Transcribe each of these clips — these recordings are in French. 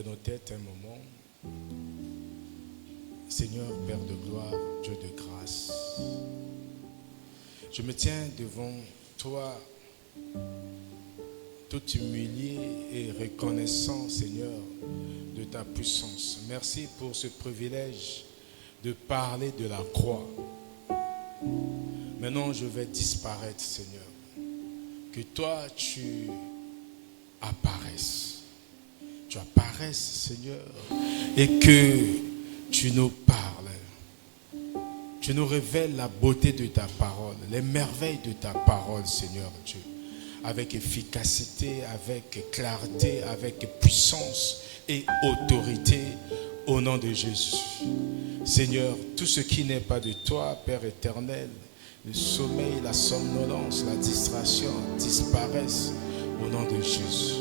lever nos têtes un moment. Seigneur, Père de gloire, Dieu de grâce, je me tiens devant toi, tout humilié et reconnaissant, Seigneur, de ta puissance. Merci pour ce privilège de parler de la croix. Maintenant, je vais disparaître, Seigneur. Que toi, tu apparaisses. Tu apparaisses, Seigneur, et que tu nous parles. Tu nous révèles la beauté de ta parole, les merveilles de ta parole, Seigneur Dieu, avec efficacité, avec clarté, avec puissance et autorité, au nom de Jésus. Seigneur, tout ce qui n'est pas de toi, Père éternel, le sommeil, la somnolence, la distraction disparaissent au nom de Jésus.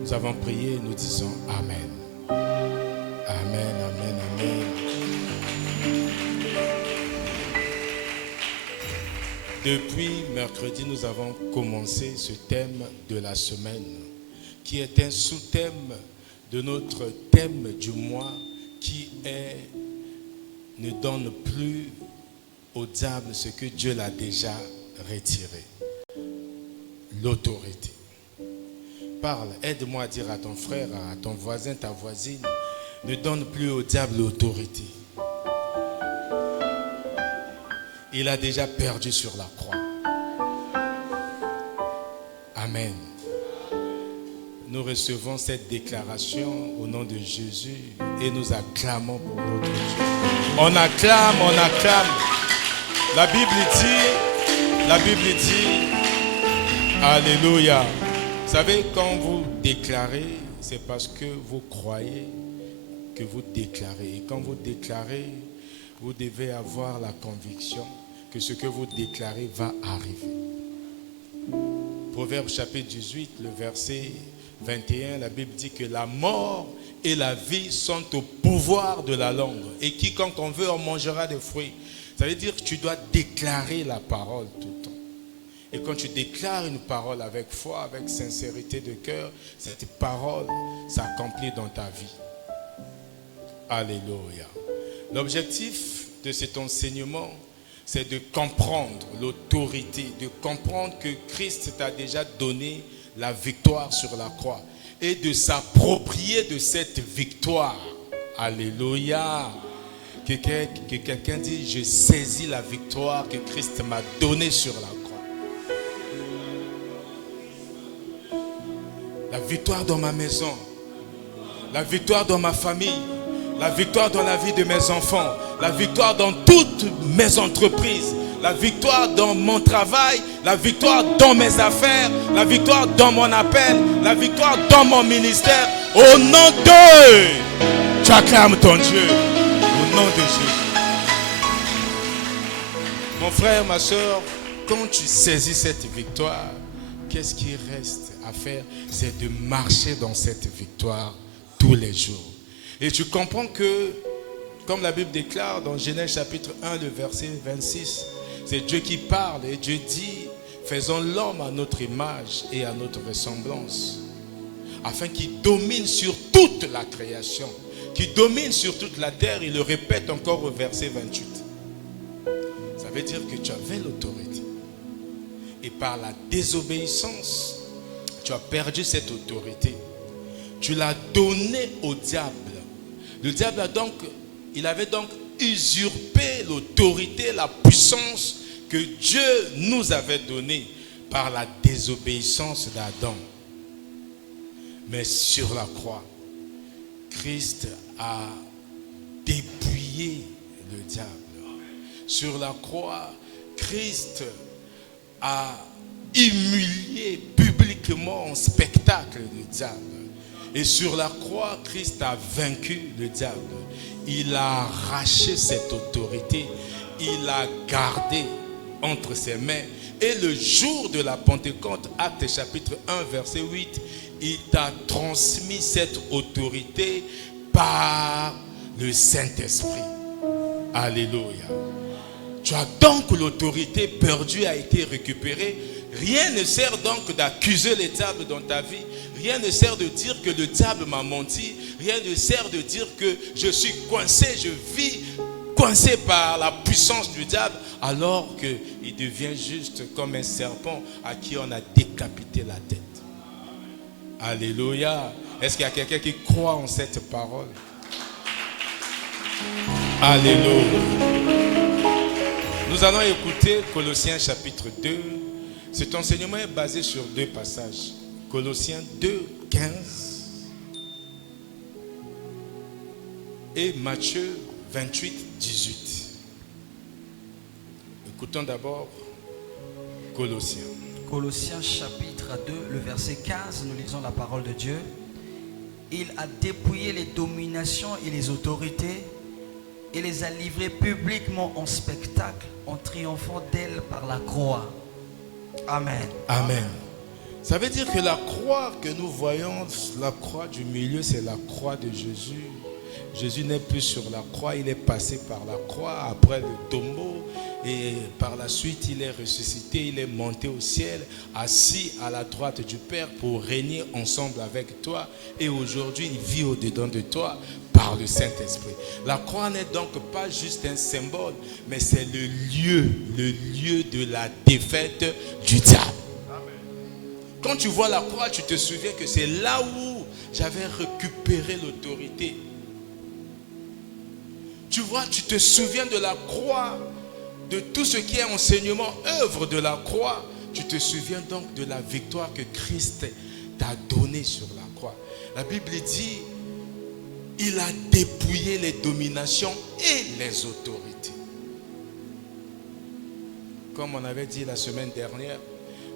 Nous avons prié, nous disons Amen. Amen, amen, amen. Depuis mercredi, nous avons commencé ce thème de la semaine, qui est un sous-thème de notre thème du mois, qui est « Ne donne plus au diable ce que Dieu l'a déjà retiré ». L'autorité. Parle, aide-moi à dire à ton frère, à ton voisin, ta voisine, ne donne plus au diable l'autorité. Il a déjà perdu sur la croix. Amen. Nous recevons cette déclaration au nom de Jésus et nous acclamons pour notre Dieu. On acclame, on acclame. La Bible dit, Alléluia. Vous savez, quand vous déclarez, c'est parce que vous croyez que vous déclarez. Et quand vous déclarez, vous devez avoir la conviction que ce que vous déclarez va arriver. Proverbe chapitre 18, le verset 21, la Bible dit que la mort et la vie sont au pouvoir de la langue. Et quiconque en veut, en mangera des fruits. Ça veut dire que tu dois déclarer la parole tout le temps. Et quand tu déclares une parole avec foi, avec sincérité de cœur, cette parole s'accomplit dans ta vie. Alléluia. L'objectif de cet enseignement, c'est de comprendre l'autorité, de comprendre que Christ t'a déjà donné la victoire sur la croix et de s'approprier de cette victoire. Alléluia. Que quelqu'un dise, je saisis la victoire que Christ m'a donnée sur la croix. La victoire dans ma maison, la victoire dans ma famille, la victoire dans la vie de mes enfants, la victoire dans toutes mes entreprises, la victoire dans mon travail, la victoire dans mes affaires, la victoire dans mon appel, la victoire dans mon ministère. Au nom de, tu acclames ton Dieu. Au nom de Jésus. Mon frère, ma soeur, quand tu saisis cette victoire, qu'est-ce qui reste à faire? C'est de marcher dans cette victoire tous les jours. Et tu comprends que, comme la Bible déclare dans Genèse chapitre 1, le verset 26, c'est Dieu qui parle et Dieu dit, faisons l'homme à notre image et à notre ressemblance, afin qu'il domine sur toute la création, qu'il domine sur toute la terre. Il le répète encore au verset 28. Ça veut dire que tu avais l'autorité. Et par la désobéissance, tu as perdu cette autorité. Tu l'as donnée au diable. Le diable il avait donc usurpé l'autorité, la puissance que Dieu nous avait donnée par la désobéissance d'Adam. Mais sur la croix, Christ a dépouillé le diable. Sur la croix, Christ a humilié publiquement en spectacle le diable. Et sur la croix, Christ a vaincu le diable. Il a arraché cette autorité. Il l'a gardée entre ses mains. Et le jour de la Pentecôte, Actes chapitre 1, verset 8, il t'a transmis cette autorité par le Saint-Esprit. Alléluia. Tu as donc l'autorité perdue a été récupérée. Rien ne sert donc d'accuser le diable dans ta vie. Rien ne sert de dire que le diable m'a menti. Rien ne sert de dire que je suis coincé, je vis coincé par la puissance du diable, alors qu'il devient juste comme un serpent à qui on a décapité la tête. Alléluia. Est-ce qu'il y a quelqu'un qui croit en cette parole? Alléluia. Nous allons écouter Colossiens chapitre 2. Cet enseignement est basé sur deux passages. Colossiens 2, 15 et Matthieu 28, 18. Écoutons d'abord Colossiens. Colossiens chapitre 2, le verset 15, nous lisons la parole de Dieu. Il a dépouillé les dominations et les autorités et les a livrées publiquement en spectacle en triomphant d'elles par la croix. Amen. Amen. Ça veut dire que la croix que nous voyons, la croix du milieu, c'est la croix de Jésus. Jésus n'est plus sur la croix, il est passé par la croix, après le tombeau, et par la suite il est ressuscité, il est monté au ciel, assis à la droite du Père pour régner ensemble avec toi. Et aujourd'hui il vit au-dedans de toi par le Saint-Esprit. La croix n'est donc pas juste un symbole, mais c'est le lieu de la défaite du diable. Quand tu vois la croix, tu te souviens que c'est là où j'avais récupéré l'autorité. Tu vois, tu te souviens de la croix, de tout ce qui est enseignement, œuvre de la croix. Tu te souviens donc de la victoire que Christ t'a donnée sur la croix. La Bible dit, il a dépouillé les dominations et les autorités. Comme on avait dit la semaine dernière,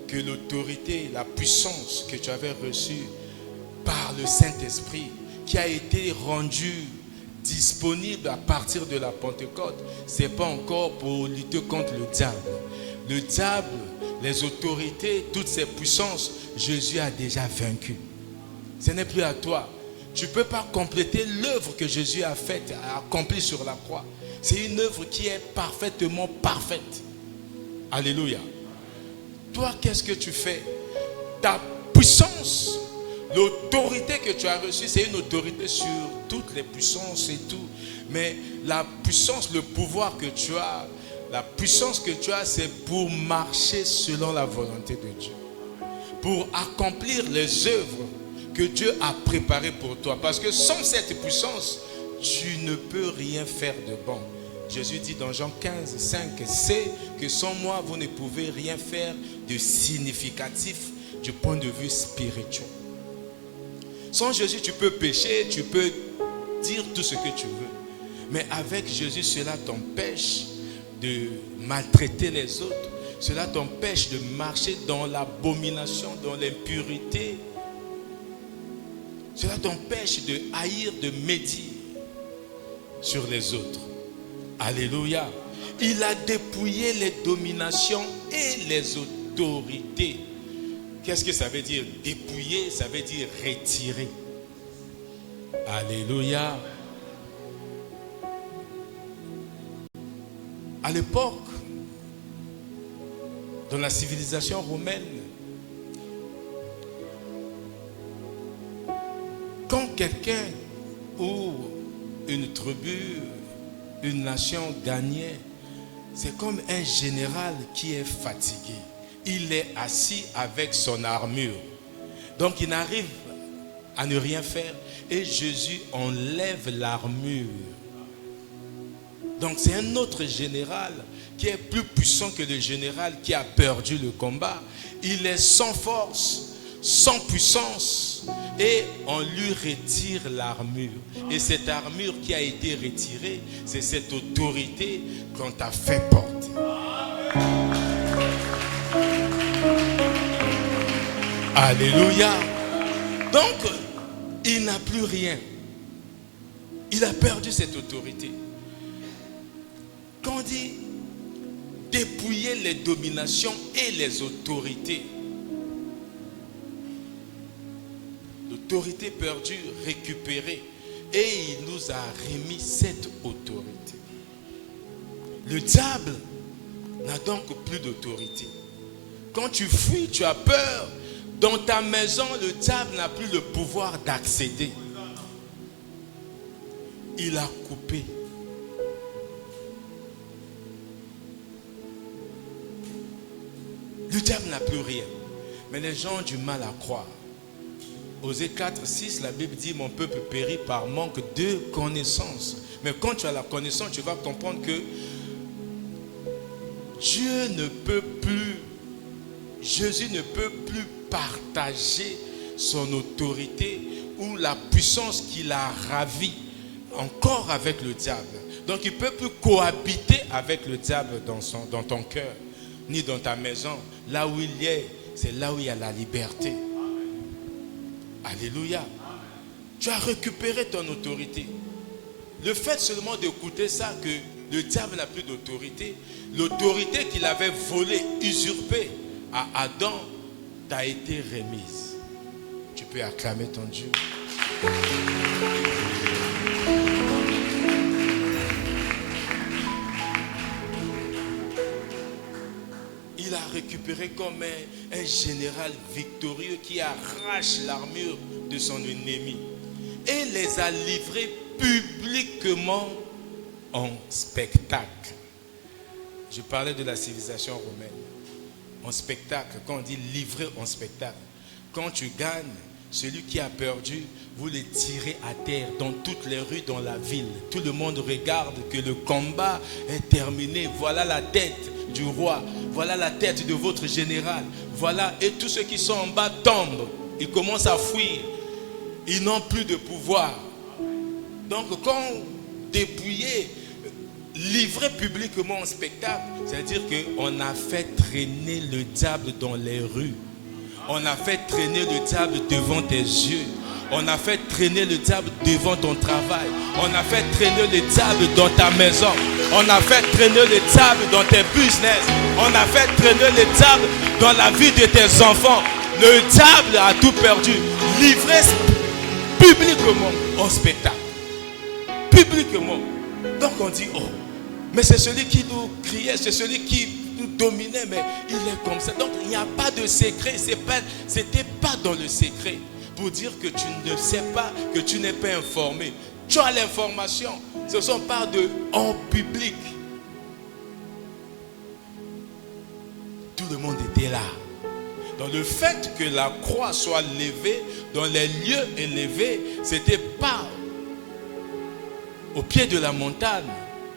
que l'autorité, la puissance que tu avais reçue par le Saint-Esprit, qui a été rendue disponible à partir de la Pentecôte, ce n'est pas encore pour lutter contre le diable. Le diable, les autorités, toutes ces puissances, Jésus a déjà vaincu. Ce n'est plus à toi. Tu ne peux pas compléter l'œuvre que Jésus a faite, a accomplie sur la croix. C'est une œuvre qui est parfaitement parfaite. Alléluia. Toi, qu'est-ce que tu fais? Ta puissance, l'autorité que tu as reçue, c'est une autorité sur toutes les puissances et tout. Mais la puissance, le pouvoir que tu as, la puissance que tu as, c'est pour marcher selon la volonté de Dieu. Pour accomplir les œuvres que Dieu a préparées pour toi. Parce que sans cette puissance, tu ne peux rien faire de bon. Jésus dit dans Jean 15, 5, c'est que sans moi, vous ne pouvez rien faire de significatif du point de vue spirituel. Sans Jésus, tu peux pécher, tu peux dire tout ce que tu veux. Mais avec Jésus, cela t'empêche de maltraiter les autres. Cela t'empêche de marcher dans l'abomination, dans l'impureté. Cela t'empêche de haïr, de médire sur les autres. Alléluia. Il a dépouillé les dominations et les autorités. Qu'est-ce que ça veut dire? Dépouiller, ça veut dire retirer. Alléluia. À l'époque, dans la civilisation romaine, quand quelqu'un ou une tribu, une nation gagnait, c'est comme un général qui est fatigué. Il est assis avec son armure. Donc il n'arrive à ne rien faire. Et Jésus enlève l'armure. Donc c'est un autre général qui est plus puissant que le général qui a perdu le combat. Il est sans force, sans puissance. Et on lui retire l'armure. Et cette armure qui a été retirée, c'est cette autorité qu'on t'a fait porter. Alléluia. Donc, il n'a plus rien. Il a perdu cette autorité. Quand on dit dépouiller les dominations et les autorités, l'autorité perdue, récupérée, et il nous a remis cette autorité. Le diable n'a donc plus d'autorité. Quand tu fuis, tu as peur. Dans ta maison, le diable n'a plus le pouvoir d'accéder. Il a coupé. Le diable n'a plus rien. Mais les gens ont du mal à croire. Osée 4, 6, la Bible dit, mon peuple périt par manque de connaissance. Mais quand tu as la connaissance, tu vas comprendre que Dieu ne peut plus, Jésus ne peut plus partager son autorité ou la puissance qu'il a ravie encore avec le diable. Donc il ne peut plus cohabiter avec le diable dans ton cœur, ni dans ta maison. Là où il est, c'est là où il y a la liberté. Alléluia. Tu as récupéré ton autorité. Le fait seulement d'écouter ça, que le diable n'a plus d'autorité, l'autorité qu'il avait volée, usurpée à Adam, t'a été remise. Tu peux acclamer ton Dieu. Il a récupéré comme un général victorieux qui arrache l'armure de son ennemi et les a livrés publiquement en spectacle. Je parlais de la civilisation romaine. En spectacle, quand on dit livrer en spectacle, quand tu gagnes, celui qui a perdu, vous le tirez à terre dans toutes les rues, dans la ville. Tout le monde regarde que le combat est terminé. Voilà la tête du roi. Voilà la tête de votre général. Voilà, et tous ceux qui sont en bas tombent. Ils commencent à fuir. Ils n'ont plus de pouvoir. Donc quand dépouiller, livrer publiquement en spectacle, c'est-à-dire qu'on a fait traîner le diable dans les rues. On a fait traîner le diable devant tes yeux. On a fait traîner le diable devant ton travail. On a fait traîner le diable dans ta maison. On a fait traîner le diable dans tes business. On a fait traîner le diable dans la vie de tes enfants. Le diable a tout perdu. Livré publiquement en spectacle. Publiquement. Donc on dit, oh, mais c'est celui qui nous criait, c'est celui qui nous dominait, mais il est comme ça. Donc il n'y a pas de secret. C'était pas dans le secret. Pour dire que tu ne sais pas, que tu n'es pas informé. Tu as l'information. Ce sont pas en public. Tout le monde était là. Donc le fait que la croix soit levée dans les lieux élevés, c'était pas au pied de la montagne,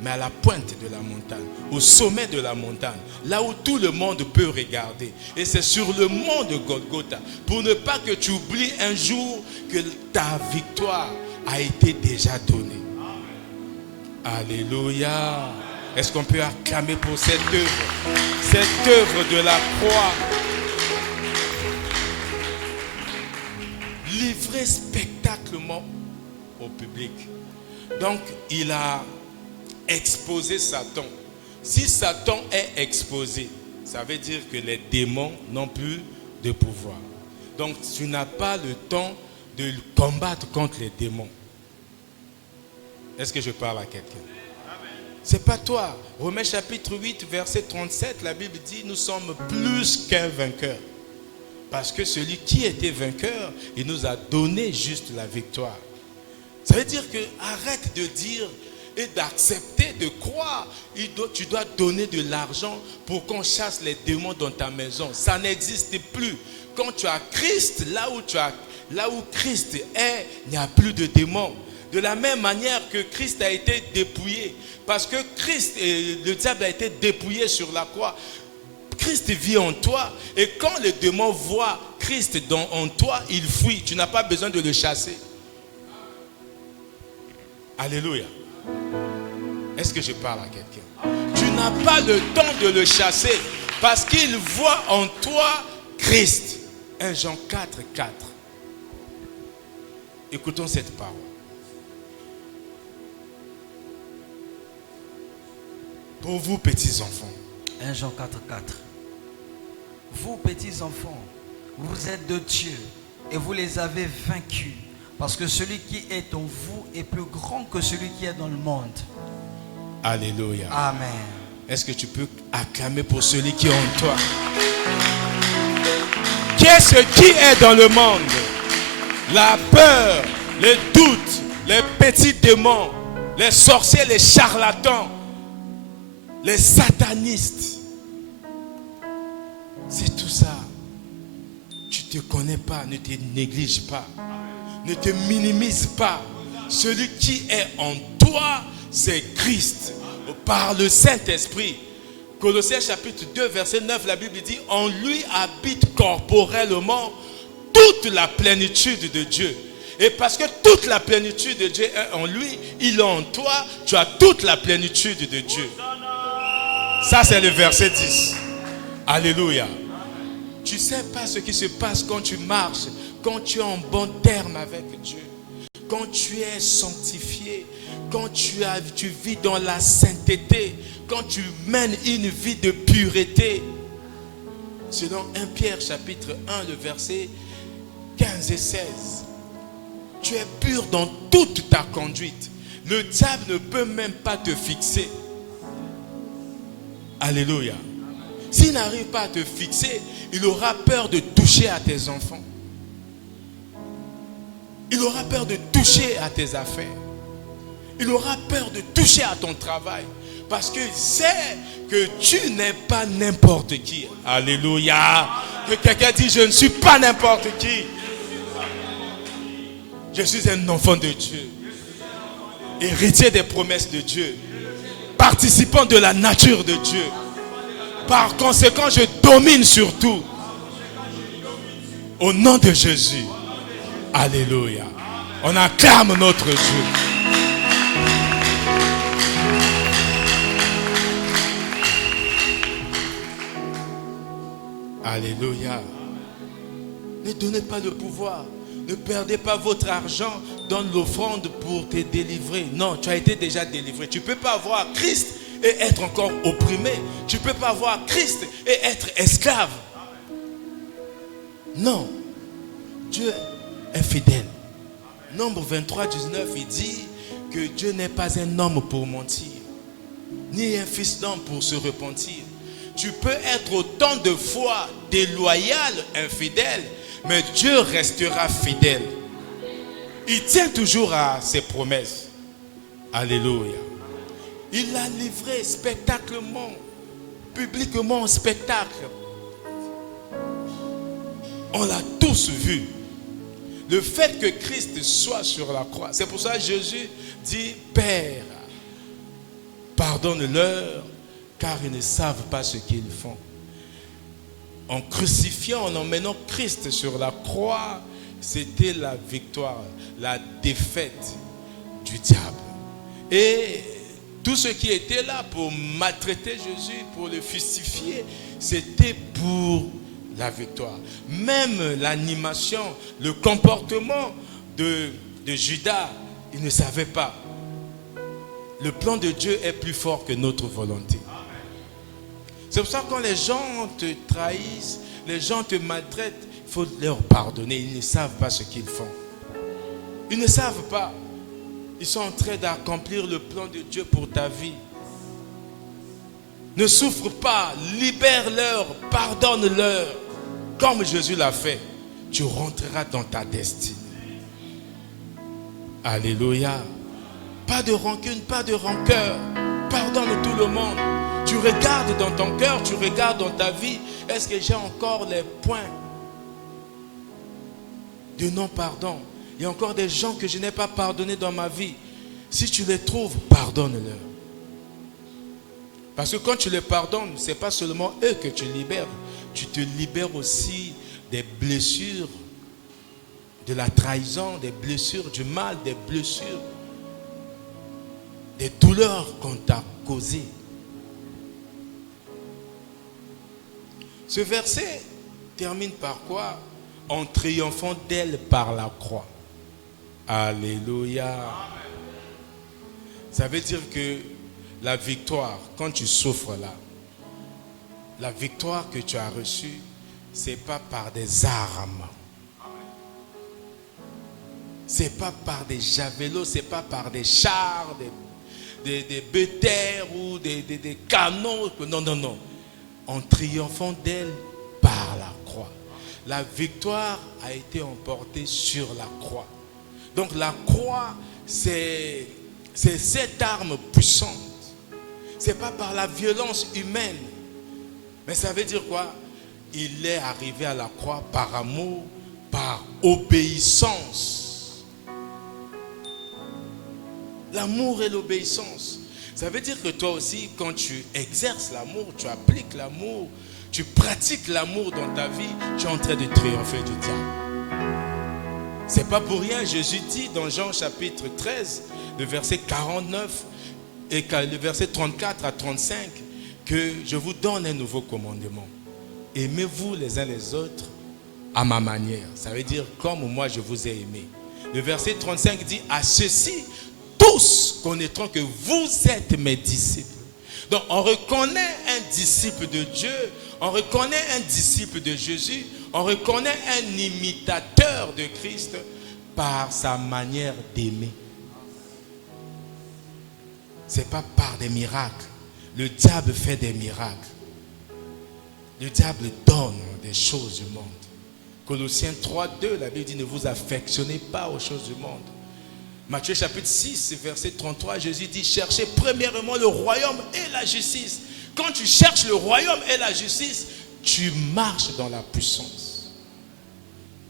mais à la pointe de la montagne, au sommet de la montagne, là où tout le monde peut regarder. Et c'est sur le mont de Golgotha, pour ne pas que tu oublies un jour que ta victoire a été déjà donnée. Alléluia. Est-ce qu'on peut acclamer pour cette œuvre de la croix, livrée spectaclement au public. Donc il a exposer Satan. Si Satan est exposé, ça veut dire que les démons n'ont plus de pouvoir. Donc tu n'as pas le temps de combattre contre les démons. Est-ce que je parle à quelqu'un? C'est pas toi. Romains chapitre 8, verset 37, la Bible dit, nous sommes plus qu'un vainqueur. Parce que celui qui était vainqueur, il nous a donné juste la victoire. Ça veut dire que arrête de dire et d'accepter de croire. Tu dois donner de l'argent pour qu'on chasse les démons dans ta maison. Ça n'existe plus. Quand tu as Christ, là où Christ est, il n'y a plus de démons. De la même manière que Christ a été dépouillé. Parce que le diable a été dépouillé sur la croix. Christ vit en toi. Et quand le démon voit Christ en toi, il fuit. Tu n'as pas besoin de le chasser. Alléluia. Est-ce que je parle à quelqu'un? Tu n'as pas le temps de le chasser parce qu'il voit en toi Christ. 1 Jean 4, 4. Écoutons cette parole. Pour vous, petits enfants. 1 Jean 4, 4. Vous, petits enfants, vous êtes de Dieu et vous les avez vaincus. Parce que celui qui est en vous est plus grand que celui qui est dans le monde. Alléluia. Amen. Est-ce que tu peux acclamer pour celui qui est en toi? Qu'est-ce qui est dans le monde? La peur, les doutes, les petits démons, les sorciers, les charlatans, les satanistes. C'est tout ça. Tu ne te connais pas, ne te néglige pas. Ne te minimise pas. Celui qui est en toi, c'est Christ. Par le Saint-Esprit. Colossiens chapitre 2, verset 9, la Bible dit, en lui habite corporellement toute la plénitude de Dieu. Et parce que toute la plénitude de Dieu est en lui, il est en toi, tu as toute la plénitude de Dieu. Ça, c'est le verset 10. Alléluia. Tu ne sais pas ce qui se passe quand tu marches, quand tu es en bon terme avec Dieu, quand tu es sanctifié, quand tu vis dans la sainteté, quand tu mènes une vie de pureté. Selon 1 Pierre chapitre 1, le verset 15 et 16. Tu es pur dans toute ta conduite. Le diable ne peut même pas te fixer. Alléluia. S'il n'arrive pas à te fixer, il aura peur de toucher à tes enfants. Il aura peur de toucher à tes affaires. Il aura peur de toucher à ton travail. Parce qu'il sait que tu n'es pas n'importe qui. Alléluia. Que quelqu'un dise, je ne suis pas n'importe qui. Je suis un enfant de Dieu. Héritier des promesses de Dieu. Participant de la nature de Dieu. Par conséquent, je domine sur tout. Au nom de Jésus. Alléluia. On acclame notre Dieu. Alléluia. Ne donnez pas le pouvoir. Ne perdez pas votre argent dans l'offrande pour te délivrer. Non, tu as été déjà délivré. Tu ne peux pas avoir Christ et être encore opprimé. Tu ne peux pas avoir Christ et être esclave. Non. Dieu est fidèle. Nombre 23, 19, il dit que Dieu n'est pas un homme pour mentir, ni un fils d'homme pour se repentir. Tu peux être autant de fois déloyal, infidèle, mais Dieu restera fidèle. Il tient toujours à ses promesses. Alléluia. Il l'a livré spectaclement, publiquement en spectacle. On l'a tous vu. Le fait que Christ soit sur la croix, c'est pour ça que Jésus dit, Père, pardonne-leur, car ils ne savent pas ce qu'ils font. En crucifiant, en emmenant Christ sur la croix, c'était la victoire, la défaite du diable. Et tous ceux qui étaient là pour maltraiter Jésus, pour le fustifier, c'était pour la victoire. Même l'animation, le comportement de Judas, il ne savait pas. Le plan de Dieu est plus fort que notre volonté. C'est pour ça que quand les gens te trahissent, les gens te maltraitent, il faut leur pardonner. Ils ne savent pas ce qu'ils font. Ils ne savent pas. Ils sont en train d'accomplir le plan de Dieu pour ta vie. Ne souffre pas, libère-leur, pardonne-leur. Comme Jésus l'a fait, tu rentreras dans ta destinée. Alléluia. Pas de rancune, pas de rancœur. Pardonne tout le monde. Tu regardes dans ton cœur, tu regardes dans ta vie. Est-ce que j'ai encore les points de non-pardon? Il y a encore des gens que je n'ai pas pardonnés dans ma vie. Si tu les trouves, pardonne-leur. Parce que quand tu les pardonnes, ce n'est pas seulement eux que tu libères. Tu te libères aussi des blessures, de la trahison, des blessures du mal, des blessures, des douleurs qu'on t'a causées. Ce verset termine par quoi? En triomphant d'elle par la croix. Alléluia. Ça veut dire que la victoire, quand tu souffres là, la victoire que tu as reçue, ce n'est pas par des armes. Ce n'est pas par des javelots, ce n'est pas par des chars, des bétaires ou des canons. Non, non, non. En triomphant d'elle la victoire a été emportée sur la croix. Donc la croix, c'est cette arme puissante. Ce n'est pas par la violence humaine. Mais ça veut dire quoi? Il est arrivé à la croix par amour, par obéissance. L'amour et l'obéissance. Ça veut dire que toi aussi, quand tu exerces l'amour, tu appliques l'amour, tu pratiques l'amour dans ta vie, tu es en train de triompher du diable. C'est pas pour rien, Jésus dit dans Jean chapitre 13, le verset 49 et le verset 34 à 35, que je vous donne un nouveau commandement. Aimez-vous les uns les autres à ma manière. Ça veut dire comme moi je vous ai aimé. Le verset 35 dit, à ceci, tous connaîtront que vous êtes mes disciples. Donc on reconnaît un disciple de Dieu, on reconnaît un disciple de Jésus, on reconnaît un imitateur de Christ par sa manière d'aimer. Ce n'est pas par des miracles. Le diable fait des miracles. Le diable donne des choses du monde. Colossiens 3:2, la Bible dit, ne vous affectionnez pas aux choses du monde. Matthieu chapitre 6, verset 33, Jésus dit, cherchez premièrement le royaume et la justice. Quand tu cherches le royaume et la justice, tu marches dans la puissance.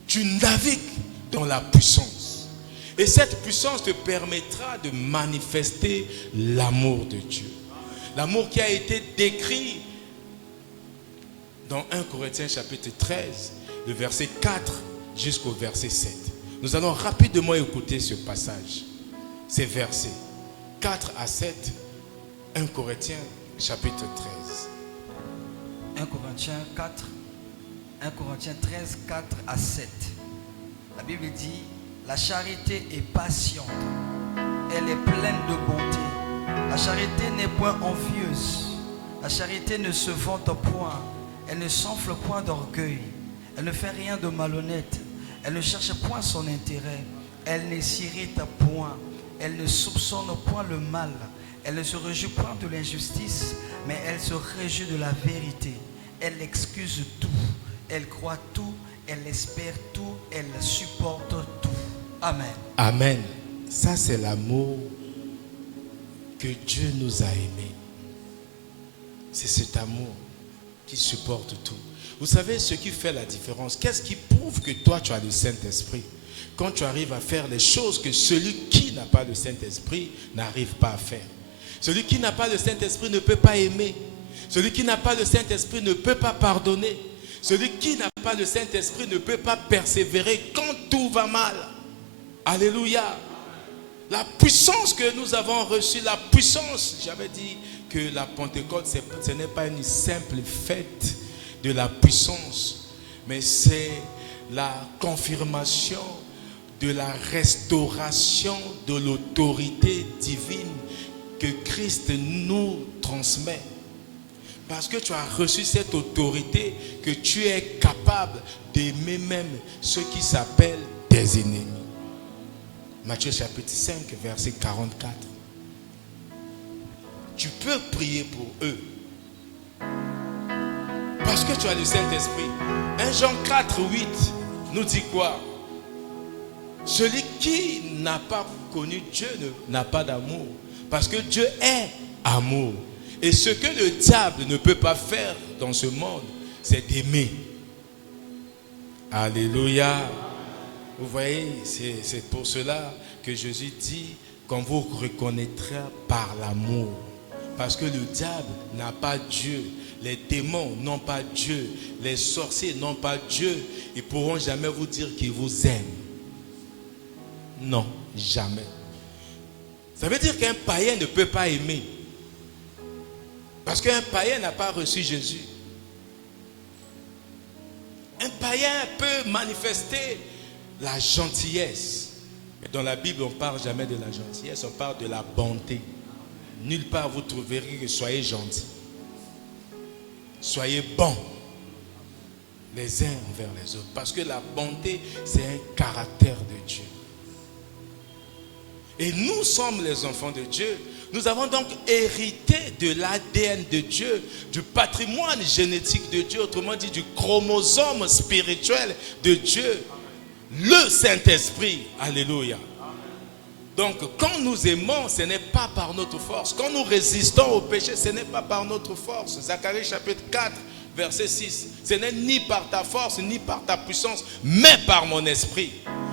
Tu navigues dans la puissance. Et cette puissance te permettra de manifester l'amour de Dieu. L'amour qui a été décrit dans 1 Corinthiens chapitre 13, le verset 4 jusqu'au verset 7. Nous allons rapidement écouter ce passage, ces versets 4 à 7, 1 Corinthiens chapitre 13. 1 Corinthiens 13, 4 à 7. La Bible dit, la charité est patiente, elle est pleine de bonté. La charité n'est point envieuse, la charité ne se vante point, elle ne s'enfle point d'orgueil, elle ne fait rien de malhonnête, elle ne cherche point son intérêt, elle ne s'irrite point, elle ne soupçonne point le mal, elle ne se réjouit point de l'injustice, mais elle se réjouit de la vérité. Elle excuse tout, elle croit tout, elle espère tout, elle supporte tout. Amen. Amen. Ça, c'est l'amour que Dieu nous a aimés. C'est cet amour qui supporte tout. Vous savez ce qui fait la différence? Qu'est-ce qui prouve que toi, tu as le Saint-Esprit? Quand tu arrives à faire les choses que celui qui n'a pas le Saint-Esprit n'arrive pas à faire. Celui qui n'a pas le Saint-Esprit ne peut pas aimer. Celui qui n'a pas le Saint-Esprit ne peut pas pardonner. Celui qui n'a pas le Saint-Esprit ne peut pas persévérer quand tout va mal. Alléluia. La puissance que nous avons reçue, la puissance, j'avais dit que la Pentecôte, ce n'est pas une simple fête de la puissance, mais c'est la confirmation de la restauration de l'autorité divine que Christ nous transmet. Parce que tu as reçu cette autorité, que tu es capable d'aimer même ceux qui s'appellent tes ennemis. Matthieu chapitre 5, verset 44. Tu peux prier pour eux. Parce que tu as le Saint-Esprit. 1 Jean 4, 8 nous dit quoi? Celui qui n'a pas connu Dieu n'a pas d'amour. Parce que Dieu est amour. Et ce que le diable ne peut pas faire dans ce monde, c'est d'aimer. Alléluia. Vous voyez, c'est pour cela que Jésus dit qu'on vous reconnaîtra par l'amour. Parce que le diable n'a pas Dieu. Les démons n'ont pas Dieu. Les sorciers n'ont pas Dieu. Ils ne pourront jamais vous dire qu'ils vous aiment. Non, jamais. Ça veut dire qu'un païen ne peut pas aimer. Parce qu'un païen n'a pas reçu Jésus. Un païen peut manifester la gentillesse. Mais dans la Bible, on ne parle jamais de la gentillesse, on parle de la bonté. Nulle part vous trouverez que soyez gentils. Soyez bons les uns envers les autres. Parce que la bonté, c'est un caractère de Dieu. Et nous sommes les enfants de Dieu. Nous avons donc hérité de l'ADN de Dieu, du patrimoine génétique de Dieu, autrement dit du chromosome spirituel de Dieu, le Saint-Esprit. Alléluia. Donc quand nous aimons, ce n'est pas par notre force. Quand nous résistons au péché, ce n'est pas par notre force. Zacharie chapitre 4, verset 6. Ce n'est ni par ta force, ni par ta puissance, mais par mon esprit.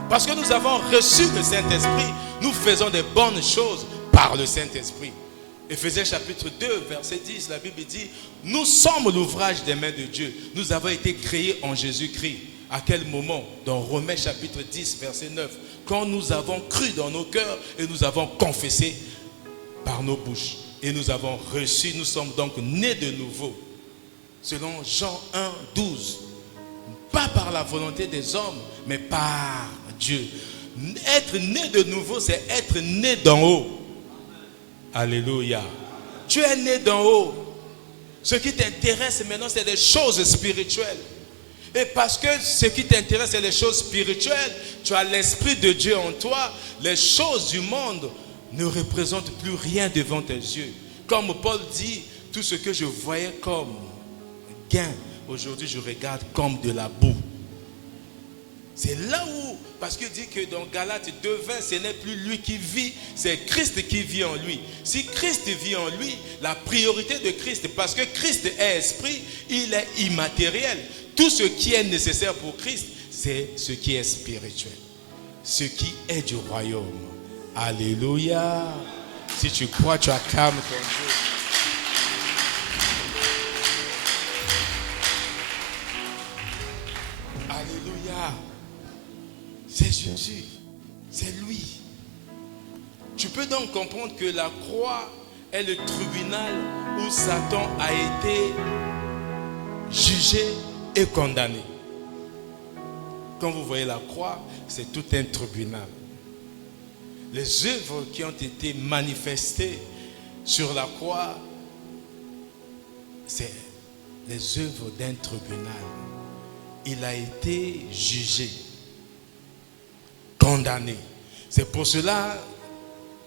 Parce que nous avons reçu le Saint-Esprit, nous faisons des bonnes choses par le Saint-Esprit. Éphésiens chapitre 2, verset 10, la Bible dit, nous sommes l'ouvrage des mains de Dieu. Nous avons été créés en Jésus-Christ. À quel moment? Dans Romains chapitre 10, verset 9. Quand nous avons cru dans nos cœurs et nous avons confessé par nos bouches. Et nous avons reçu, nous sommes donc nés de nouveau. Selon Jean 1, 12. Pas par la volonté des hommes, mais par Dieu. Être né de nouveau, c'est être né d'en haut. Alléluia. Tu es né d'en haut. Ce qui t'intéresse maintenant, c'est des choses spirituelles. Et parce que ce qui t'intéresse, c'est les choses spirituelles, tu as l'Esprit de Dieu en toi, les choses du monde ne représentent plus rien devant tes yeux. Comme Paul dit, tout ce que je voyais comme gain, aujourd'hui je regarde comme de la boue. C'est là où, parce qu'il dit que dans Galates 2:20, ce n'est plus lui qui vit, c'est Christ qui vit en lui. Si Christ vit en lui, la priorité de Christ, parce que Christ est esprit, il est immatériel. Tout ce qui est nécessaire pour Christ, c'est ce qui est spirituel. Ce qui est du royaume. Alléluia. Si tu crois, tu acclames ton Dieu. Alléluia. C'est Jésus. C'est lui. Tu peux donc comprendre que la croix est le tribunal où Satan a été jugé et condamné. Quand vous voyez la croix, c'est tout un tribunal. Les œuvres qui ont été manifestées sur la croix, c'est les œuvres d'un tribunal. Il a été jugé, condamné. C'est pour cela,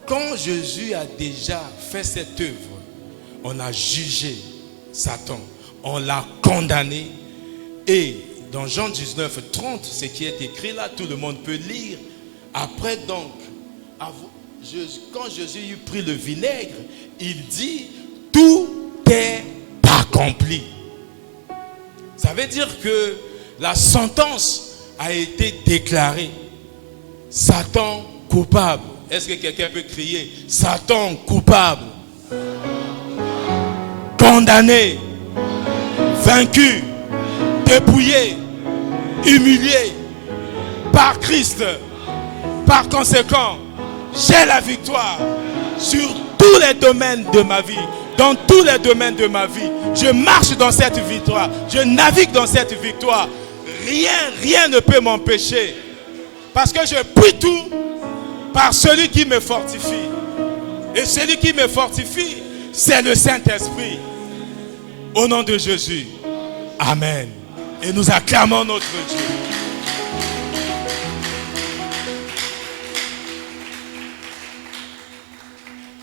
quand Jésus a déjà fait cette œuvre, on a jugé Satan, on l'a condamné. Et dans Jean 19, 30, ce qui est écrit là, tout le monde peut lire. Après donc, quand Jésus eut pris le vinaigre, il dit, tout est accompli. Ça veut dire que la sentence a été déclarée. Satan coupable. Est-ce que quelqu'un peut crier, Satan coupable? Condamné, vaincu, dépouillé, humilié par Christ. Par conséquent, j'ai la victoire sur tous les domaines de ma vie. Dans tous les domaines de ma vie, je marche dans cette victoire. Je navigue dans cette victoire. Rien ne peut m'empêcher. Parce que je puis tout par celui qui me fortifie. Et celui qui me fortifie, c'est le Saint-Esprit. Au nom de Jésus. Amen. Et nous acclamons notre Dieu.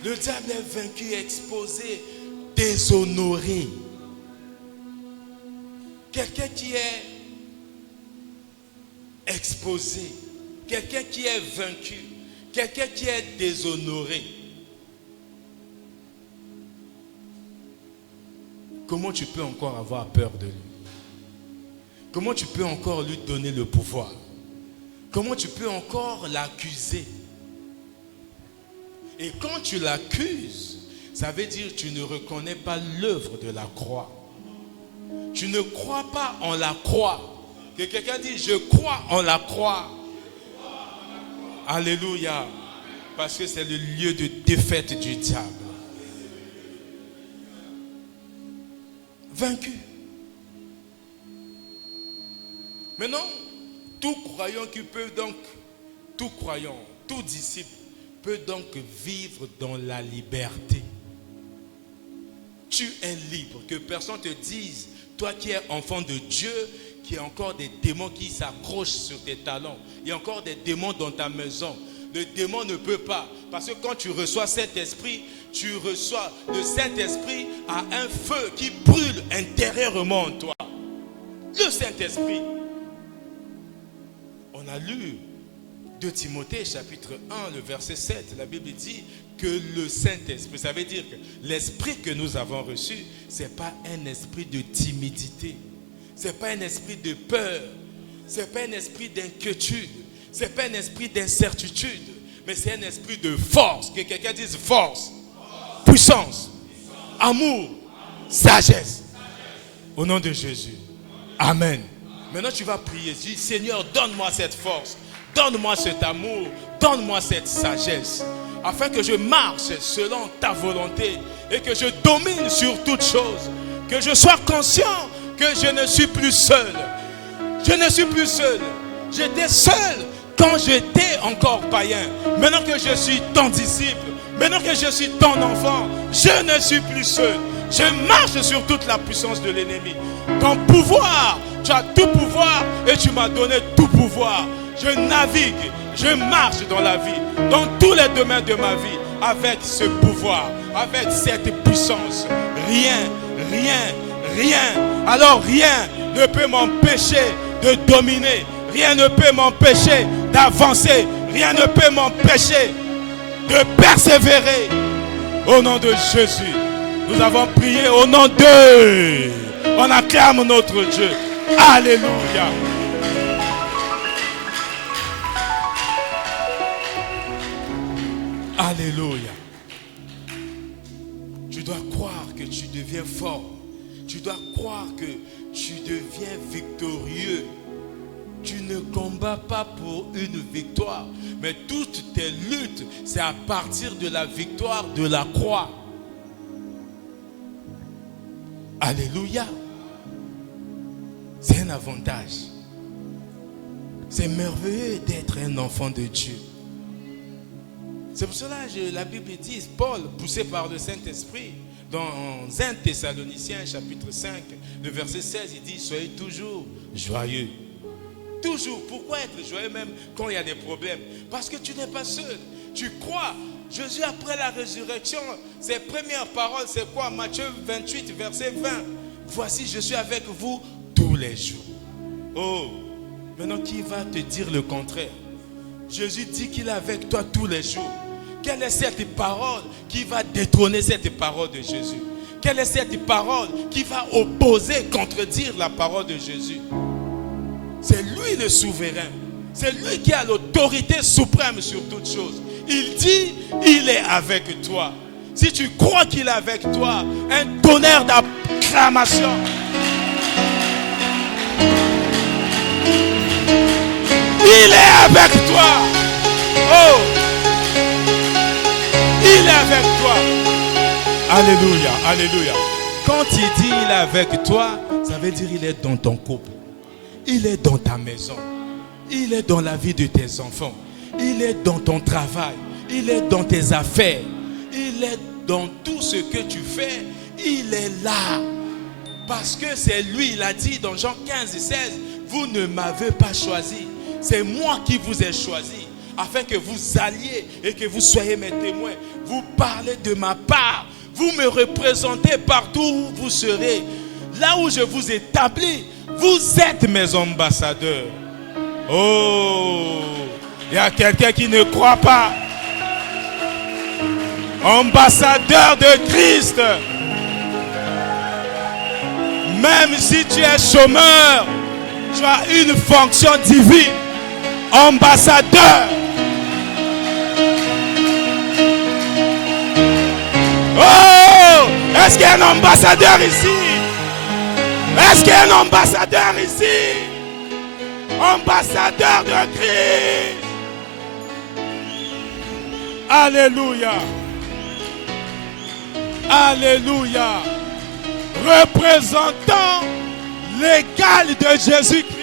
Le diable est vaincu, exposé, déshonoré. Quelqu'un qui est exposé, quelqu'un qui est vaincu, quelqu'un qui est déshonoré. Comment tu peux encore avoir peur de lui? Comment tu peux encore lui donner le pouvoir? Comment tu peux encore l'accuser? Et quand tu l'accuses, ça veut dire que tu ne reconnais pas l'œuvre de la croix. Tu ne crois pas en la croix. Que quelqu'un dit, je crois en la croix. Alléluia. Parce que c'est le lieu de défaite du diable. Vaincu. Maintenant, tout croyant qui peut donc, tout croyant, tout disciple peut donc vivre dans la liberté. Tu es libre. Que personne te dise, toi qui es enfant de Dieu, qu'il y a encore des démons qui s'accrochent sur tes talons. Il y a encore des démons dans ta maison. Le démon ne peut pas. Parce que quand tu reçois cet esprit, tu reçois le Saint-Esprit à un feu qui brûle intérieurement en toi. Le Saint-Esprit. On a lu 2 Timothée chapitre 1, le verset 7. La Bible dit que le Saint-Esprit, ça veut dire que l'esprit que nous avons reçu, ce n'est pas un esprit de timidité. Ce n'est pas un esprit de peur. Ce n'est pas un esprit d'inquiétude. Ce n'est pas un esprit d'incertitude. Mais c'est un esprit de force. Que quelqu'un dise force, puissance, amour, sagesse. Au nom de Jésus. Amen. Maintenant tu vas prier. Dis, Seigneur, donne-moi cette force. Donne-moi cet amour. Donne-moi cette sagesse. Afin que je marche selon ta volonté. Et que je domine sur toutes choses. Que je sois conscient que je ne suis plus seul. Je ne suis plus seul. J'étais seul quand j'étais encore païen. Maintenant que je suis ton disciple, maintenant que je suis ton enfant, je ne suis plus seul. Je marche sur toute la puissance de l'ennemi. Ton pouvoir, tu as tout pouvoir et tu m'as donné tout pouvoir. Je navigue, je marche dans la vie, dans tous les domaines de ma vie, avec ce pouvoir, avec cette puissance. Rien. Alors rien ne peut m'empêcher de dominer. Rien ne peut m'empêcher d'avancer. Rien ne peut m'empêcher de persévérer. Au nom de Jésus, nous avons prié au nom de... On acclame notre Dieu. Alléluia. Alléluia. Tu dois croire que tu deviens fort. Tu dois croire que tu deviens victorieux. Tu ne combats pas pour une victoire, mais toutes tes luttes, c'est à partir de la victoire de la croix. Alléluia. C'est un avantage. C'est merveilleux d'être un enfant de Dieu. C'est pour cela que la Bible dit, Paul, poussé par le Saint-Esprit, dans 1 Thessaloniciens chapitre 5, le verset 16, il dit, soyez toujours joyeux. Toujours. Pourquoi être joyeux même quand il y a des problèmes? Parce que tu n'es pas seul. Tu crois. Jésus, après la résurrection, ses premières paroles, c'est quoi? Matthieu 28, verset 20. Voici, je suis avec vous tous les jours. Oh, maintenant qui va te dire le contraire? Jésus dit qu'il est avec toi tous les jours. Quelle est cette parole qui va détrôner cette parole de Jésus? Quelle est cette parole qui va opposer, contredire la parole de Jésus? C'est lui le souverain. C'est lui qui a l'autorité suprême sur toutes choses. Il dit, il est avec toi. Si tu crois qu'il est avec toi, un tonnerre d'acclamation. Il est avec toi. Oh, il est avec toi. Alléluia, alléluia. Quand il dit il est avec toi, ça veut dire il est dans ton couple. Il est dans ta maison. Il est dans la vie de tes enfants. Il est dans ton travail. Il est dans tes affaires. Il est dans tout ce que tu fais. Il est là. Parce que c'est lui, il a dit dans Jean 15 et 16, vous ne m'avez pas choisi. C'est moi qui vous ai choisi. Afin que vous alliez et que vous soyez mes témoins. Vous parlez de ma part. Vous me représentez partout où vous serez. Là où je vous établis, vous êtes mes ambassadeurs. Oh, il y a quelqu'un qui ne croit pas. Ambassadeur de Christ. Même si tu es chômeur, tu as une fonction divine. Ambassadeur. Oh, est-ce qu'il y a un ambassadeur ici? Est-ce qu'il y a un ambassadeur ici? Ambassadeur de Christ. Alléluia. Alléluia. Représentant l'égal de Jésus-Christ.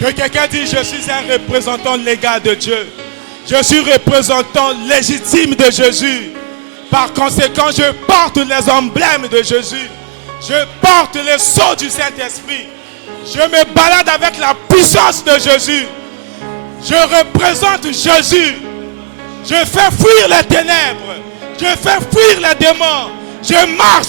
Que quelqu'un dise, je suis un représentant légal de Dieu. Je suis représentant légitime de Jésus. Par conséquent, je porte les emblèmes de Jésus. Je porte le sceau du Saint-Esprit. Je me balade avec la puissance de Jésus. Je représente Jésus. Je fais fuir les ténèbres. Je fais fuir les démons. Je marche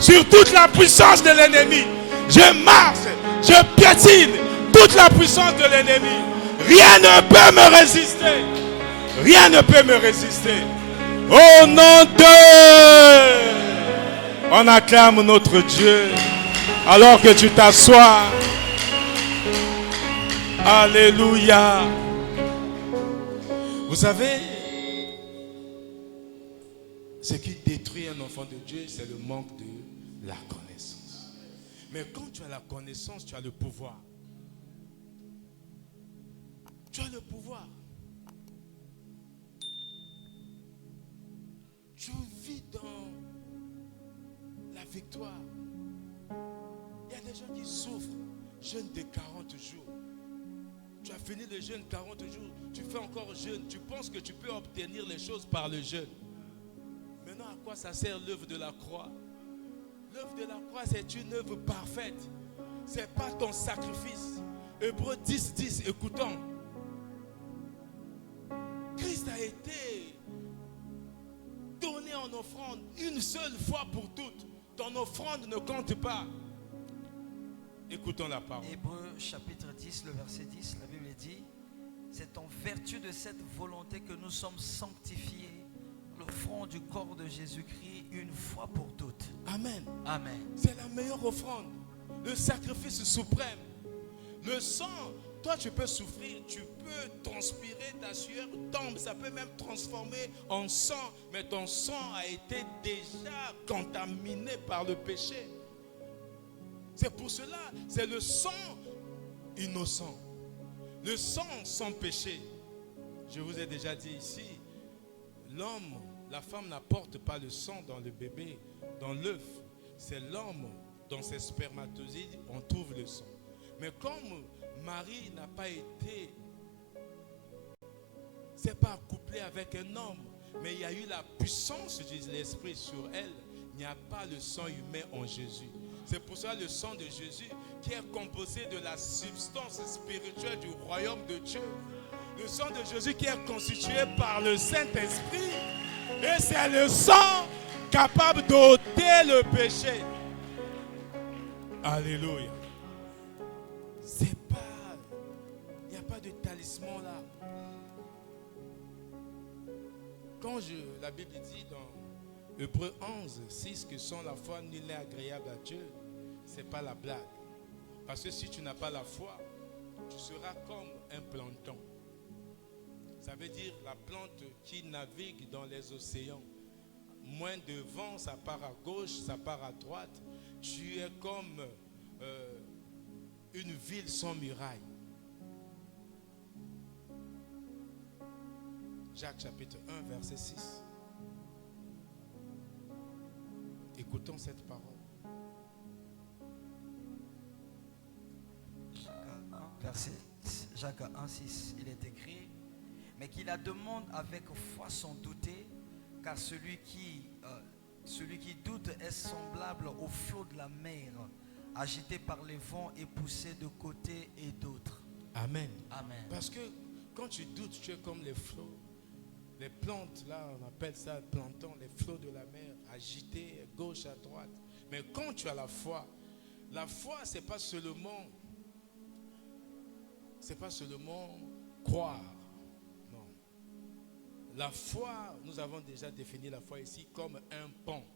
sur toute la puissance de l'ennemi. Je marche, je piétine toute la puissance de l'ennemi. Rien ne peut me résister. Rien ne peut me résister. Au nom de... On acclame notre Dieu alors que tu t'assois. Alléluia. Vous savez, ce qui détruit un enfant de Dieu, c'est le manque de la connaissance. Mais quand tu as la connaissance, tu as le pouvoir. Tu as le pouvoir. Tu vis dans la victoire. Il y a des gens qui souffrent. Jeûne de 40 jours. Tu as fini le jeûne 40 jours. Tu fais encore jeûne. Tu penses que tu peux obtenir les choses par le jeûne. Maintenant, à quoi ça sert l'œuvre de la croix? L'œuvre de la croix, c'est une œuvre parfaite. Ce n'est pas ton sacrifice. Hébreux 10, 10, écoutons. Christ a été donné en offrande une seule fois pour toutes. Ton offrande ne compte pas. Écoutons la parole. Hébreux chapitre 10, le verset 10, la Bible dit: c'est en vertu de cette volonté que nous sommes sanctifiés, l'offrande du corps de Jésus-Christ une fois pour toutes. Amen. Amen. C'est la meilleure offrande. Le sacrifice suprême. Le sang, toi tu peux souffrir, tu peux transpirer, ta sueur tombe, ça peut même transformer en sang, mais ton sang a été déjà contaminé par le péché. C'est pour cela, c'est le sang innocent, le sang sans péché. Je vous ai déjà dit ici, l'homme, la femme n'apporte pas le sang dans le bébé, dans l'œuf. C'est l'homme, dans ses spermatozoïdes, on trouve le sang. Mais comme Marie n'a pas été, c'est pas couplé avec un homme, mais il y a eu la puissance de l'Esprit sur elle. Il n'y a pas le sang humain en Jésus. C'est pour ça le sang de Jésus qui est composé de la substance spirituelle du royaume de Dieu. Le sang de Jésus qui est constitué par le Saint-Esprit. Et c'est le sang capable d'ôter le péché. Alléluia. C'est pas, il n'y a pas de talisman là. Quand la Bible dit dans Hébreux 11, 6 que sans la foi, nul n'est agréable à Dieu, ce n'est pas la blague. Parce que si tu n'as pas la foi, tu seras comme un planton. Ça veut dire la plante qui navigue dans les océans. Moins de vent, ça part à gauche, ça part à droite. Tu es comme une ville sans muraille. Jacques chapitre 1, verset 6. Écoutons cette parole. Jacques 1, 6, il est écrit: mais qui la demande avec foi sans douter, car celui qui doute est semblable au flot de la mer, agité par les vents et poussé de côté et d'autre. Amen. Amen. Parce que quand tu doutes, tu es comme les flots. Les plantes, là, on appelle ça planton, les flots de la mer, agités, gauche à droite. Mais quand tu as la foi, c'est pas seulement croire. Non. La foi, nous avons déjà défini la foi ici comme un pont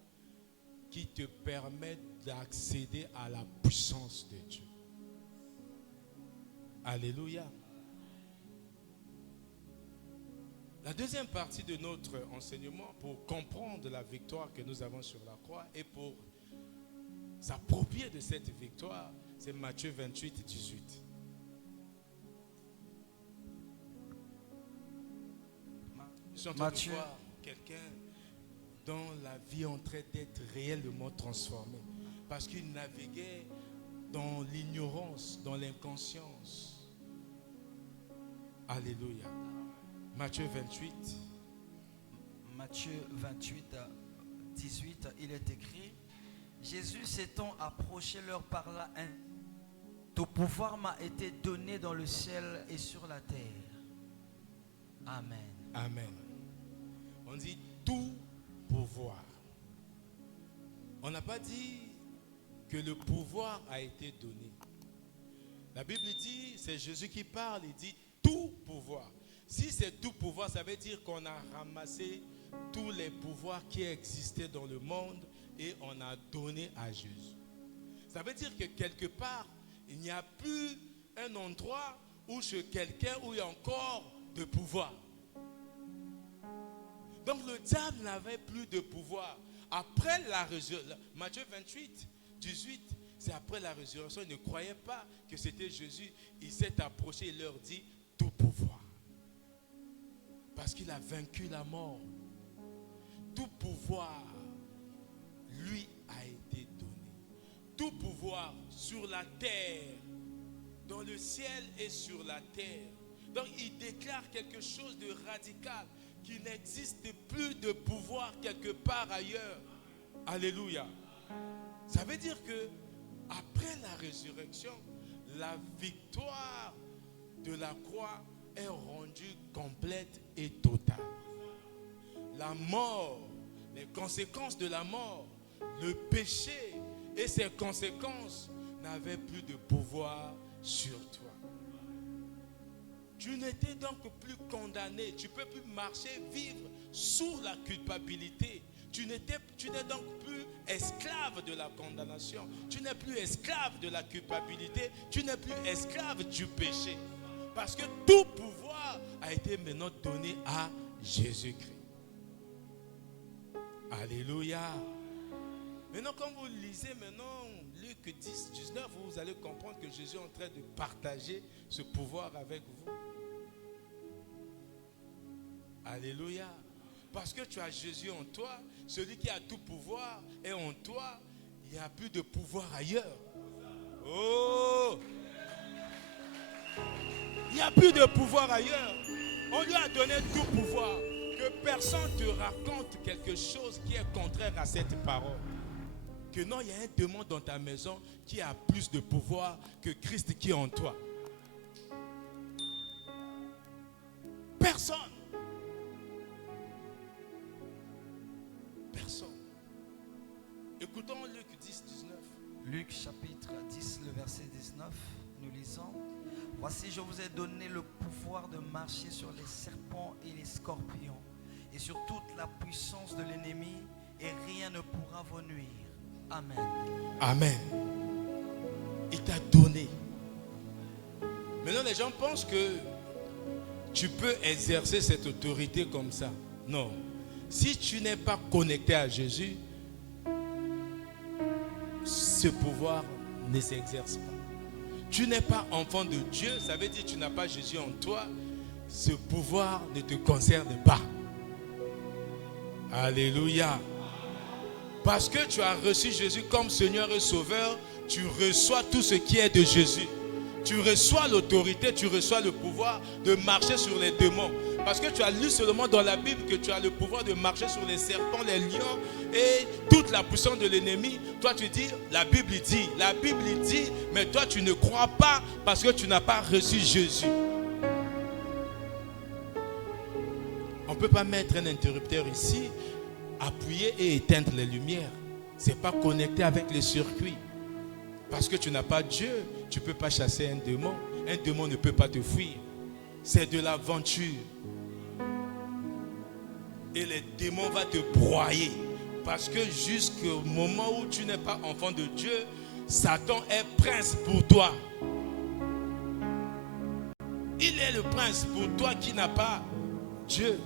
qui te permet d'accéder à la puissance de Dieu. Alléluia. La deuxième partie de notre enseignement, pour comprendre la victoire que nous avons sur la croix et pour s'approprier de cette victoire, c'est Matthieu 28, 18. Je suis en train de voir quelqu'un dont la vie est en train d'être réellement transformée. Parce qu'il naviguait dans l'ignorance, dans l'inconscience. Alléluia. Matthieu 28. Matthieu 28, 18, il est écrit: Jésus s'étant approché leur parla, tout pouvoir m'a été donné dans le ciel et sur la terre. Amen. Amen. On dit tout pouvoir. On n'a pas dit que le pouvoir a été donné. La Bible dit, c'est Jésus qui parle, il dit tout pouvoir. Si c'est tout pouvoir, ça veut dire qu'on a ramassé tous les pouvoirs qui existaient dans le monde et on a donné à Jésus. Ça veut dire que quelque part, il n'y a plus un endroit où chez quelqu'un où il y a encore de pouvoir. Donc le diable n'avait plus de pouvoir. Après la résurrection, Matthieu 28, 18, c'est après la résurrection, ils ne croyaient pas que c'était Jésus. Il s'est approché et leur dit tout pouvoir. Parce qu'il a vaincu la mort. Tout pouvoir lui a été donné. Tout pouvoir sur la terre, dans le ciel et sur la terre. Donc il déclare quelque chose de radical, qu'il n'existe plus de pouvoir quelque part ailleurs. Alléluia. Ça veut dire que après la résurrection, la victoire de la croix est rendue complète et totale. La mort, les conséquences de la mort, le péché et ses conséquences n'avaient plus de pouvoir sur toi. Tu n'étais donc plus condamné. Tu ne peux plus marcher, vivre sous la culpabilité. Tu n'es donc plus esclave de la condamnation. Tu n'es plus esclave de la culpabilité. Tu n'es plus esclave du péché. Parce que tout pouvoir a été maintenant donné à Jésus-Christ. Alléluia. Maintenant, quand vous lisez maintenant Luc 10, 19, vous allez comprendre que Jésus est en train de partager ce pouvoir avec vous. Alléluia. Parce que tu as Jésus en toi, celui qui a tout pouvoir est en toi, il n'y a plus de pouvoir ailleurs. Oh! Il n'y a plus de pouvoir ailleurs. On lui a donné tout pouvoir. Que personne te raconte quelque chose qui est contraire à cette parole. Que non, il y a un démon dans ta maison qui a plus de pouvoir que Christ qui est en toi. Personne. Personne. Écoutons Luc 10, 19. Luc chapitre 10, le verset 19, nous lisons. Voici, je vous ai donné le pouvoir de marcher sur les serpents et les scorpions et sur toute la puissance de l'ennemi, et rien ne pourra vous nuire. Amen. Amen. Il t'a donné. Maintenant, les gens pensent que tu peux exercer cette autorité comme ça. Non. Si tu n'es pas connecté à Jésus, ce pouvoir ne s'exerce pas. Tu n'es pas enfant de Dieu, ça veut dire que tu n'as pas Jésus en toi. Ce pouvoir ne te concerne pas. Alléluia. Parce que tu as reçu Jésus comme Seigneur et Sauveur, tu reçois tout ce qui est de Jésus. Tu reçois l'autorité, tu reçois le pouvoir de marcher sur les démons. Parce que tu as lu seulement dans la Bible que tu as le pouvoir de marcher sur les serpents, les lions et toute la puissance de l'ennemi. Toi tu dis, la Bible dit, mais toi tu ne crois pas parce que tu n'as pas reçu Jésus. On ne peut pas mettre un interrupteur ici, appuyer et éteindre les lumières. Ce n'est pas connecté avec les circuits. Parce que tu n'as pas Dieu, tu ne peux pas chasser un démon. Un démon ne peut pas te fuir. C'est de l'aventure. Et les démons vont te broyer. Parce que jusqu'au moment où tu n'es pas enfant de Dieu, Satan est prince pour toi. Il est le prince pour toi qui n'a pas Dieu.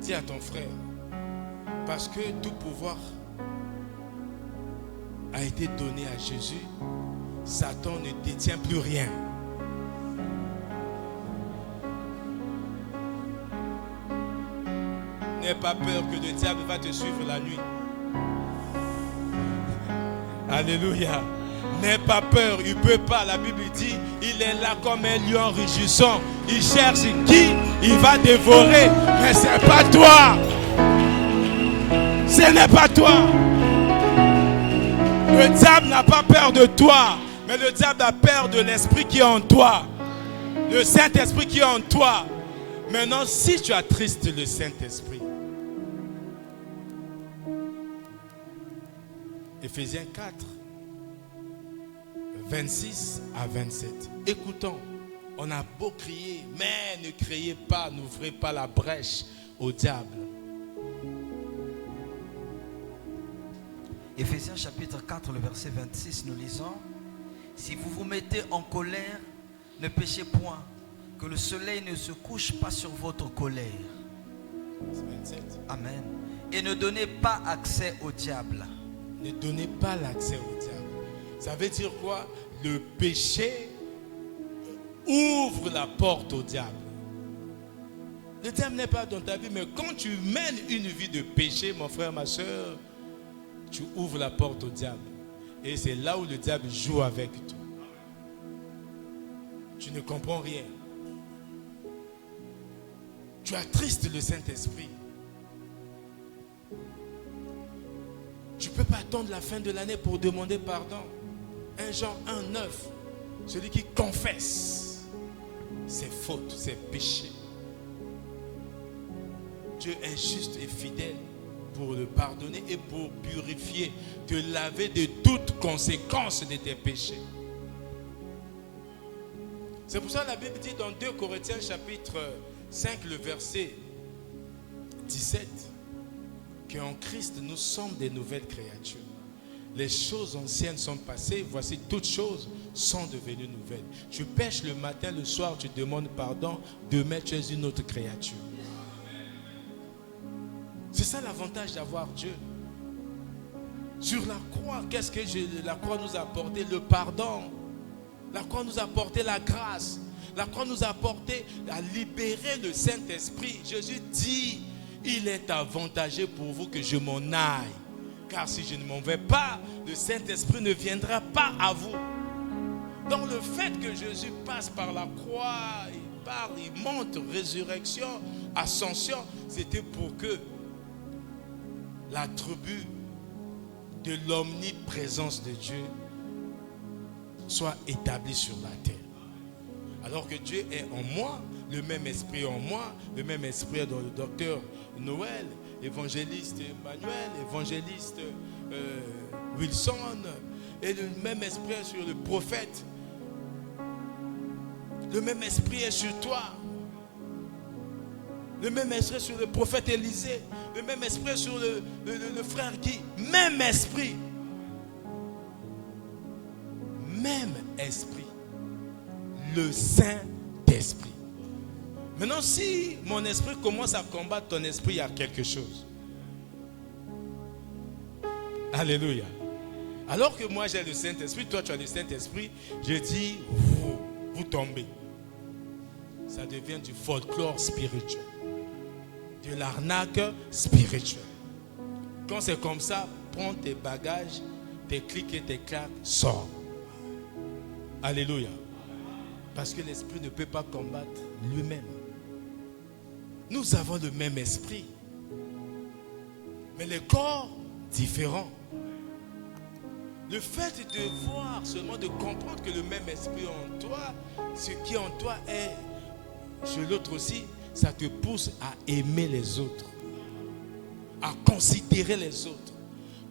Dis à ton frère, parce que tout pouvoir a été donné à Jésus, Satan ne détient plus rien. N'aie pas peur que le diable va te suivre la nuit. Alléluia. N'aie pas peur, il ne peut pas. La Bible dit, il est là comme un lion rugissant. Il cherche qui il va dévorer. Mais ce n'est pas toi. Ce n'est pas toi. Le diable n'a pas peur de toi. Mais le diable a peur de l'esprit qui est en toi. Le Saint-Esprit qui est en toi. Maintenant, si tu attristes le Saint-Esprit. Éphésiens 4. 26 à 27. Écoutons, on a beau crier, mais ne criez pas, n'ouvrez pas la brèche au diable. Éphésiens chapitre 4, le verset 26, nous lisons: si vous vous mettez en colère, ne péchez point, que le soleil ne se couche pas sur votre colère. 27. Amen. Et ne donnez pas accès au diable. Ne donnez pas l'accès au diable. Ça veut dire quoi? Le péché ouvre la porte au diable. Le diable n'est pas dans ta vie, mais quand tu mènes une vie de péché, mon frère, ma soeur, tu ouvres la porte au diable. Et c'est là où le diable joue avec toi. Tu ne comprends rien. Tu attristes le Saint-Esprit. Tu ne peux pas attendre la fin de l'année pour demander pardon. 1 Jean 1, 9. Celui qui confesse ses fautes, ses péchés. Dieu est juste et fidèle pour le pardonner et pour purifier, te laver de toutes conséquences de tes péchés. C'est pour ça que la Bible dit dans 2 Corinthiens chapitre 5, le verset 17, qu'en Christ nous sommes des nouvelles créatures. Les choses anciennes sont passées, voici toutes choses sont devenues nouvelles. Tu pêches le matin, le soir, tu demandes pardon, demain tu es une autre créature. C'est ça l'avantage d'avoir Dieu. Sur la croix, qu'est-ce que la croix nous a apporté? Le pardon. La croix nous a apporté la grâce. La croix nous a apporté à libérer le Saint-Esprit. Jésus dit, il est avantageux pour vous que je m'en aille. Car si je ne m'en vais pas, le Saint-Esprit ne viendra pas à vous. Donc le fait que Jésus passe par la croix, il part, il monte, résurrection, ascension, c'était pour que l'attribut de l'omniprésence de Dieu soit établi sur la terre. Alors que Dieu est en moi, le même esprit en moi, le même esprit dans le docteur Noël, évangéliste Emmanuel, évangéliste Wilson, et le même esprit est sur le prophète. Le même esprit est sur toi. Le même esprit sur le prophète Élisée. Le même esprit sur le frère Guy. Même esprit. Même esprit. Le Saint-Esprit. Maintenant, si mon esprit commence à combattre ton esprit, il y a quelque chose. Alléluia. Alors que moi j'ai le Saint-Esprit, toi tu as le Saint-Esprit, je dis, vous tombez. Ça devient du folklore spirituel. De l'arnaque spirituelle. Quand c'est comme ça, prends tes bagages, tes clics et tes claques, sors. Alléluia. Parce que l'esprit ne peut pas combattre lui-même. Nous avons le même esprit. Mais les corps différents. Le fait de voir, seulement de comprendre que le même esprit en toi, ce qui en toi est chez l'autre aussi, ça te pousse à aimer les autres, à considérer les autres.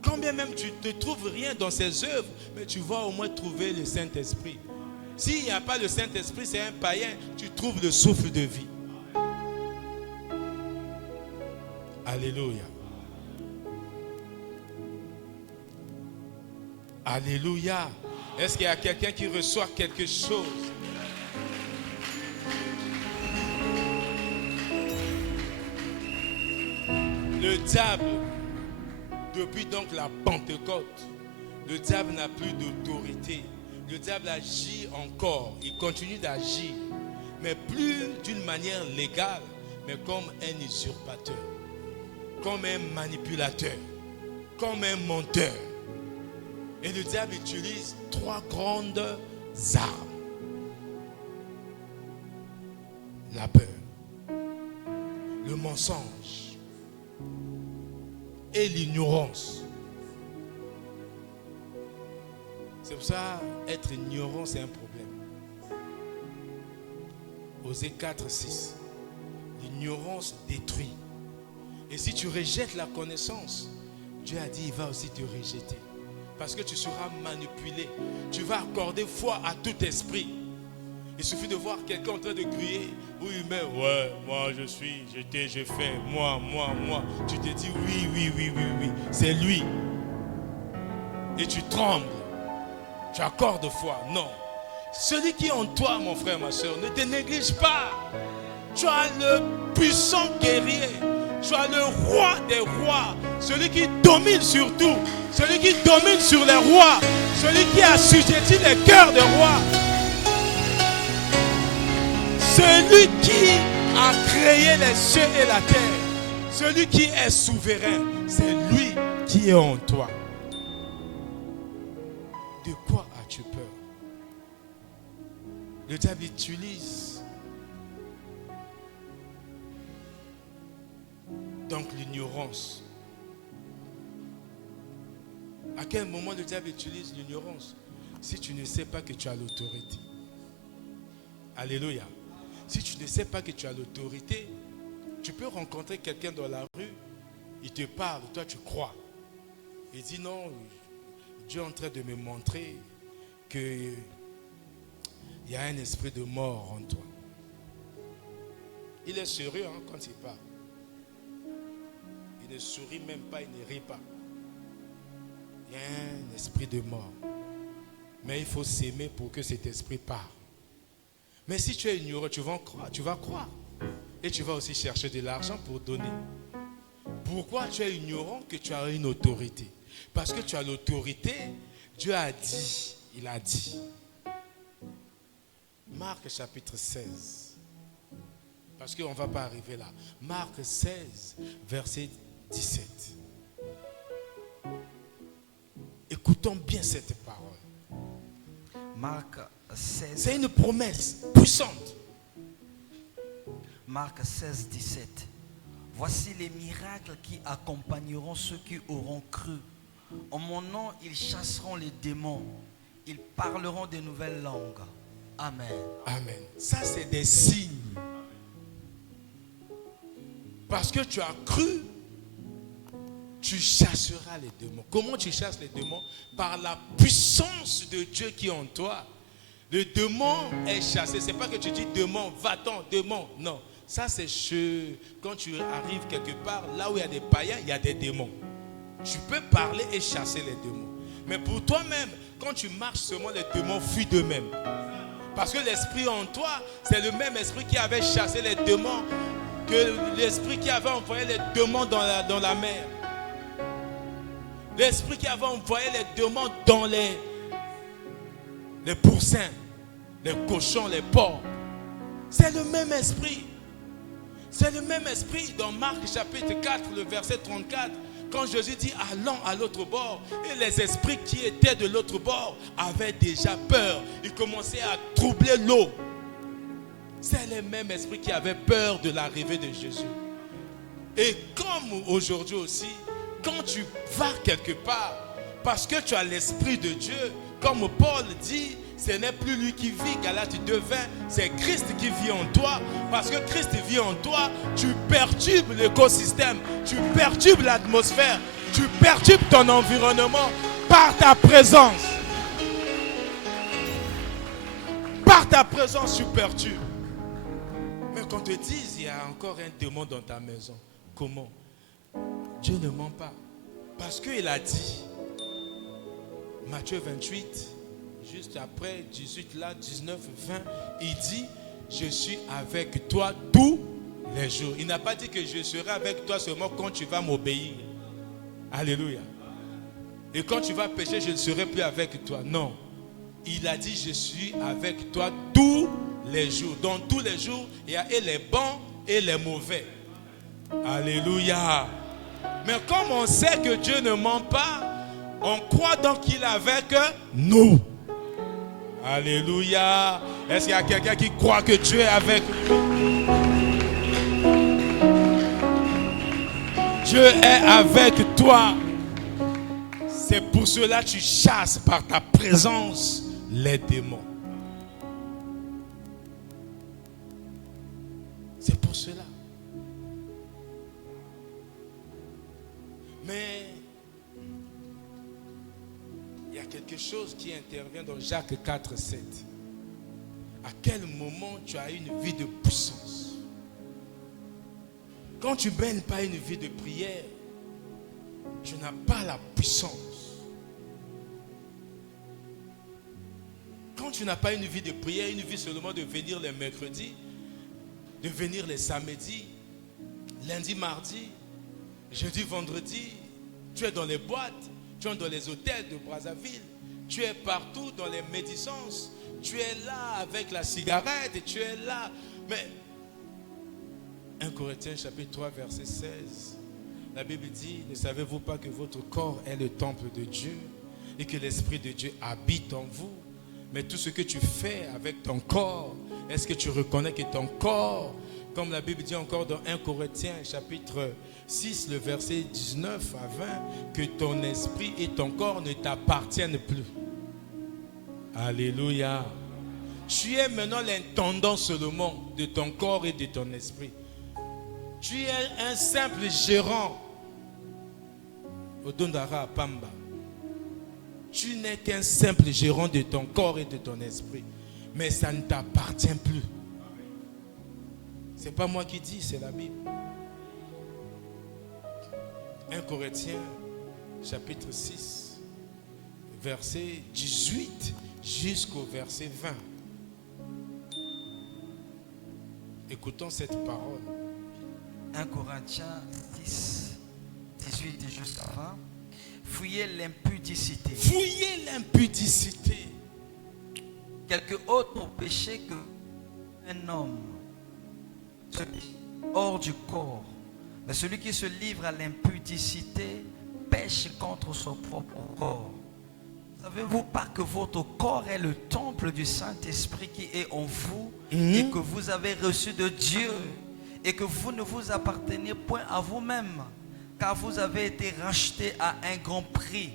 Quand bien même tu ne trouves rien dans ses œuvres, mais tu vas au moins trouver le Saint-Esprit. S'il n'y a pas le Saint-Esprit, c'est un païen, tu trouves le souffle de vie. Alléluia. Alléluia. Est-ce qu'il y a quelqu'un qui reçoit quelque chose? Le diable, depuis donc la Pentecôte, le diable n'a plus d'autorité. Le diable agit encore, il continue d'agir, mais plus d'une manière légale, mais comme un usurpateur, comme un manipulateur, comme un menteur. Et le diable utilise 3 grandes armes. La peur, le mensonge et l'ignorance. C'est pour ça, être ignorant, c'est un problème. Osée 4, 6. L'ignorance détruit. Et si tu rejettes la connaissance, Dieu a dit, il va aussi te rejeter. Parce que tu seras manipulé. Tu vas accorder foi à tout esprit. Il suffit de voir quelqu'un en train de crier. Oui, mais ouais, moi je suis, j'étais, j'ai fait, moi. Tu te dis oui. C'est lui. Et tu trembles. Tu accordes foi. Non. Celui qui est en toi, mon frère, ma soeur, ne te néglige pas. Tu as le puissant guerrier. Tu as le roi des rois. Celui qui domine sur tout. Celui qui domine sur les rois. Celui qui assujettit les cœurs des rois. Celui qui a créé les cieux et la terre. Celui qui est souverain. C'est lui qui est en toi. De quoi as-tu peur? Le diable utilise donc l'ignorance. À quel moment le diable utilise l'ignorance? Si tu ne sais pas que tu as l'autorité. Alléluia. Si tu ne sais pas que tu as l'autorité, tu peux rencontrer quelqu'un dans la rue, il te parle, toi tu crois. Il dit non, Dieu est en train de me montrer qu'il y a un esprit de mort en toi. Il est sérieux quand il parle. Il ne sourit même pas, il ne rit pas. Il y a un esprit de mort. Mais il faut s'aimer pour que cet esprit parte. Mais si tu es ignorant, tu vas croire. Et tu vas aussi chercher de l'argent pour donner. Pourquoi tu es ignorant que tu as une autorité? Parce que tu as l'autorité, Dieu a dit, il a dit. Marc chapitre 16. Parce qu'on ne va pas arriver là. Marc 16, verset 17. Écoutons bien cette parole. Marc 16. C'est une promesse puissante. Marc 16, 17. Voici les miracles qui accompagneront ceux qui auront cru. En mon nom, ils chasseront les démons. Ils parleront de nouvelles langues. Amen. Amen. Ça, c'est des signes. Parce que tu as cru, tu chasseras les démons. Comment tu chasses les démons? Par la puissance de Dieu qui est en toi. Le démon est chassé. Ce n'est pas que tu dis démon, va-t'en, démon. Non. Ça, c'est quand tu arrives quelque part, là où il y a des païens, il y a des démons. Tu peux parler et chasser les démons. Mais pour toi-même, quand tu marches seulement, les démons fuient d'eux-mêmes. Parce que l'esprit en toi, c'est le même esprit qui avait chassé les démons que l'esprit qui avait envoyé les démons dans la mer. L'esprit qui avait envoyé les démons dans les poussins, les cochons, les porcs. C'est le même esprit. C'est le même esprit dans Marc chapitre 4, le verset 34. Quand Jésus dit allons à l'autre bord, et les esprits qui étaient de l'autre bord avaient déjà peur. Ils commençaient à troubler l'eau. C'est les mêmes esprits qui avaient peur de l'arrivée de Jésus. Et comme aujourd'hui aussi, quand tu vas quelque part, parce que tu as l'esprit de Dieu, comme Paul dit, ce n'est plus lui qui vit, Galates 2:20, c'est Christ qui vit en toi. Parce que Christ vit en toi, tu perturbes l'écosystème, tu perturbes l'atmosphère, tu perturbes ton environnement par ta présence. Par ta présence, tu perturbes. Mais quand on te dise, il y a encore un démon dans ta maison, comment? Dieu ne ment pas. Parce qu'il a dit, Matthieu 28, juste après 18 là, 19, 20, il dit, je suis avec toi tous les jours. Il n'a pas dit que je serai avec toi seulement quand tu vas m'obéir. Alléluia. Et quand tu vas pécher, je ne serai plus avec toi. Non. Il a dit, je suis avec toi tous les jours. Dans tous les jours, il y a et les bons et les mauvais. Alléluia. Mais comme on sait que Dieu ne ment pas, On croit donc qu'il est avec nous. Alléluia. Est-ce qu'il y a quelqu'un qui croit que Dieu est avec nous? Dieu est avec toi. C'est pour cela que tu chasses par ta présence les démons. C'est pour cela. Mais il y a quelque chose qui intervient dans Jacques 4, 7. À quel moment tu as une vie de puissance? Quand tu ne mènes pas une vie de prière, tu n'as pas la puissance. Quand tu n'as pas une vie de prière, une vie seulement de venir les mercredis, de venir les samedis, lundi, mardi, jeudi, vendredi, tu es dans les boîtes, tu es dans les hôtels de Brazzaville, tu es partout dans les médisances, tu es là avec la cigarette et tu es là. Mais 1 Corinthiens chapitre 3 verset 16, la Bible dit, ne savez-vous pas que votre corps est le temple de Dieu et que l'Esprit de Dieu habite en vous? Mais tout ce que tu fais avec ton corps, est-ce que tu reconnais que ton corps, comme la Bible dit encore dans 1 Corinthiens chapitre 6, le verset 19 à 20, que ton esprit et ton corps ne t'appartiennent plus. Alléluia. Tu es maintenant l'intendant seulement de ton corps et de ton esprit. Tu es un simple gérant au Dondara à Pamba. Tu n'es qu'un simple gérant de ton corps et de ton esprit. Mais ça ne t'appartient plus. Ce n'est pas moi qui dis, c'est la Bible. 1 Corinthiens, chapitre 6, verset 18 jusqu'au verset 20. Écoutons cette parole. 1 Corinthiens 10, 18 et juste avant. Fuyez l'impudicité. Fuyez l'impudicité. Quelque autre péché que un homme hors du corps. Mais celui qui se livre à l'impudicité pêche contre son propre corps. Savez-vous pas que votre corps est le temple du Saint-Esprit qui est en vous et que vous avez reçu de Dieu et que vous ne vous appartenez point à vous-même car vous avez été rachetés à un grand prix.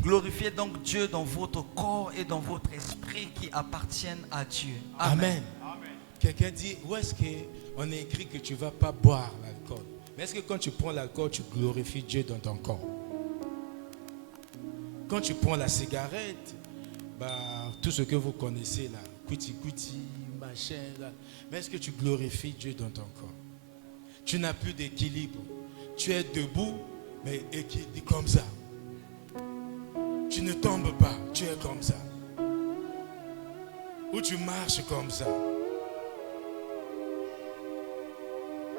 Glorifiez donc Dieu dans votre corps et dans votre esprit qui appartiennent à Dieu. Amen. Amen. Quelqu'un dit, où est-ce qu'on est écrit que tu ne vas pas boire l'alcool? Mais est-ce que quand tu prends l'alcool, tu glorifies Dieu dans ton corps? Quand tu prends la cigarette, tout ce que vous connaissez là, kuti, machin là, mais est-ce que tu glorifies Dieu dans ton corps? Tu n'as plus d'équilibre. Tu es debout, mais comme ça. Tu ne tombes pas, tu es comme ça. Ou tu marches comme ça.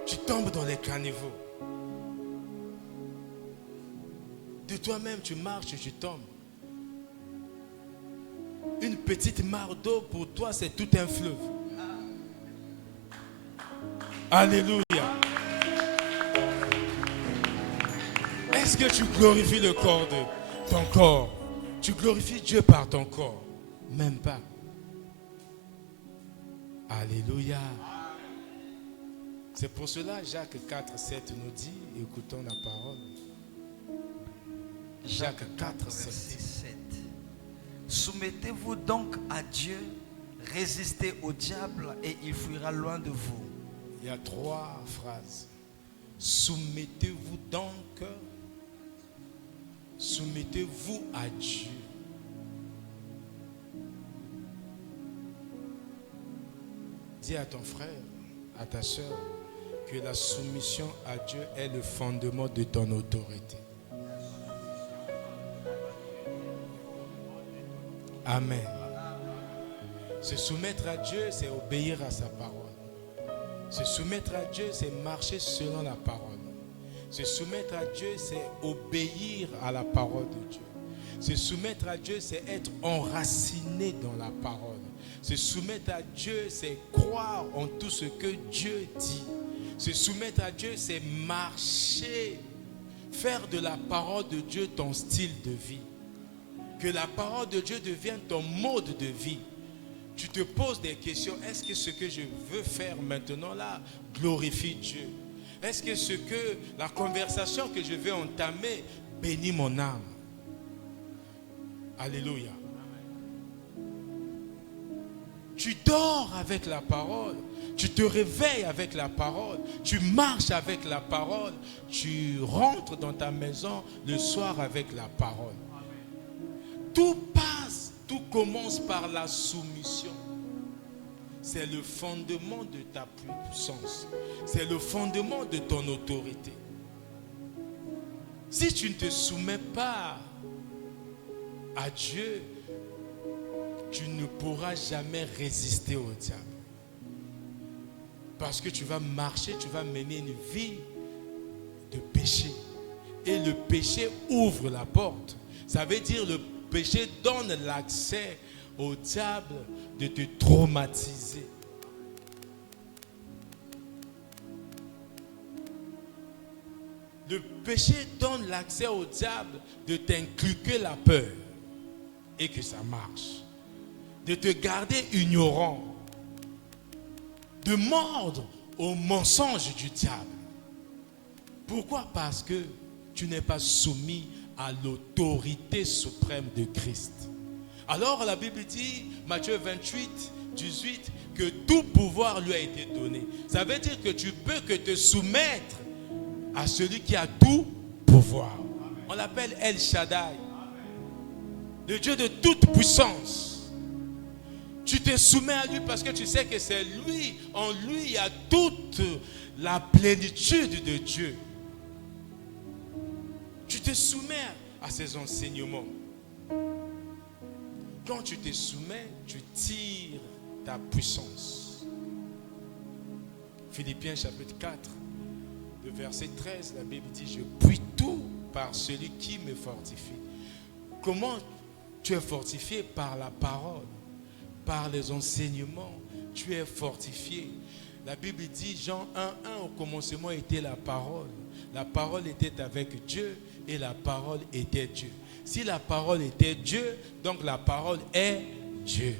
Tu tombes dans les caniveaux. De toi-même, tu marches, tu tombes. Une petite mare d'eau, pour toi, c'est tout un fleuve. Alléluia. Est-ce que tu glorifies le corps de ton corps? Tu glorifies Dieu par ton corps? Même pas. Alléluia. C'est pour cela Jacques 4, 7 nous dit, écoutons la parole. Jacques 4, 7. Soumettez-vous donc à Dieu, résistez au diable et il fuira loin de vous. Il y a 3 phrases. Soumettez-vous donc. Soumettez-vous à Dieu. Dis à ton frère, à ta soeur, que la soumission à Dieu est le fondement de ton autorité. Amen. Se soumettre à Dieu, c'est obéir à sa parole. Se soumettre à Dieu, c'est marcher selon la parole. Se soumettre à Dieu, c'est obéir à la parole de Dieu. Se soumettre à Dieu, c'est être enraciné dans la parole. Se soumettre à Dieu, c'est croire en tout ce que Dieu dit. Se soumettre à Dieu, c'est marcher faire de la parole de Dieu ton style de vie. Que la parole de Dieu devienne ton mode de vie. Tu te poses des questions. Est-ce que ce que je veux faire maintenant là glorifie Dieu? Est-ce que la conversation que je vais entamer bénit mon âme? Alléluia. Tu dors avec la parole. Tu te réveilles avec la parole. Tu marches avec la parole. Tu rentres dans ta maison le soir avec la parole. Tout passe, tout commence par la soumission. C'est le fondement de ta puissance. C'est le fondement de ton autorité. Si tu ne te soumets pas à Dieu, tu ne pourras jamais résister au diable. Parce que tu vas marcher, tu vas mener une vie de péché. Et le péché ouvre la porte. Ça veut dire le péché donne l'accès au diable de te traumatiser. Le péché donne l'accès au diable de t'inculquer la peur et que ça marche. De te garder ignorant. De mordre au mensonge du diable. Pourquoi? Parce que tu n'es pas soumis à l'autorité suprême de Christ. Alors la Bible dit, Matthieu 28, 18, que tout pouvoir lui a été donné. Ça veut dire que tu peux que te soumettre à celui qui a tout pouvoir. On l'appelle El Shaddai, le Dieu de toute puissance. Tu te soumets à lui parce que tu sais que c'est lui, en lui il y a toute la plénitude de Dieu. Tu te soumets à ses enseignements. Quand tu te soumets, tu tires ta puissance. Philippiens chapitre 4, le verset 13, la Bible dit, je puis tout par celui qui me fortifie. Comment tu es fortifié? Par la parole, par les enseignements, tu es fortifié. La Bible dit, Jean 1:1, au commencement était la parole. La parole était avec Dieu et la parole était Dieu. Si la parole était Dieu, donc la parole est Dieu.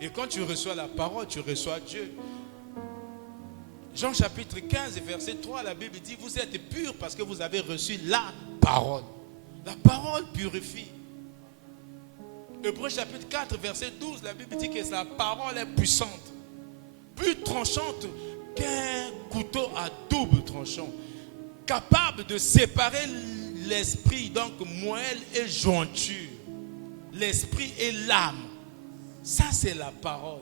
Et quand tu reçois la parole, tu reçois Dieu. Jean chapitre 15, verset 3, la Bible dit, vous êtes purs parce que vous avez reçu la parole. La parole purifie. Hébreux chapitre 4, verset 12, la Bible dit que sa parole est puissante, plus tranchante qu'un couteau à double tranchant, capable de séparer l'esprit, donc moelle et jointure, l'esprit et l'âme. Ça, c'est la parole.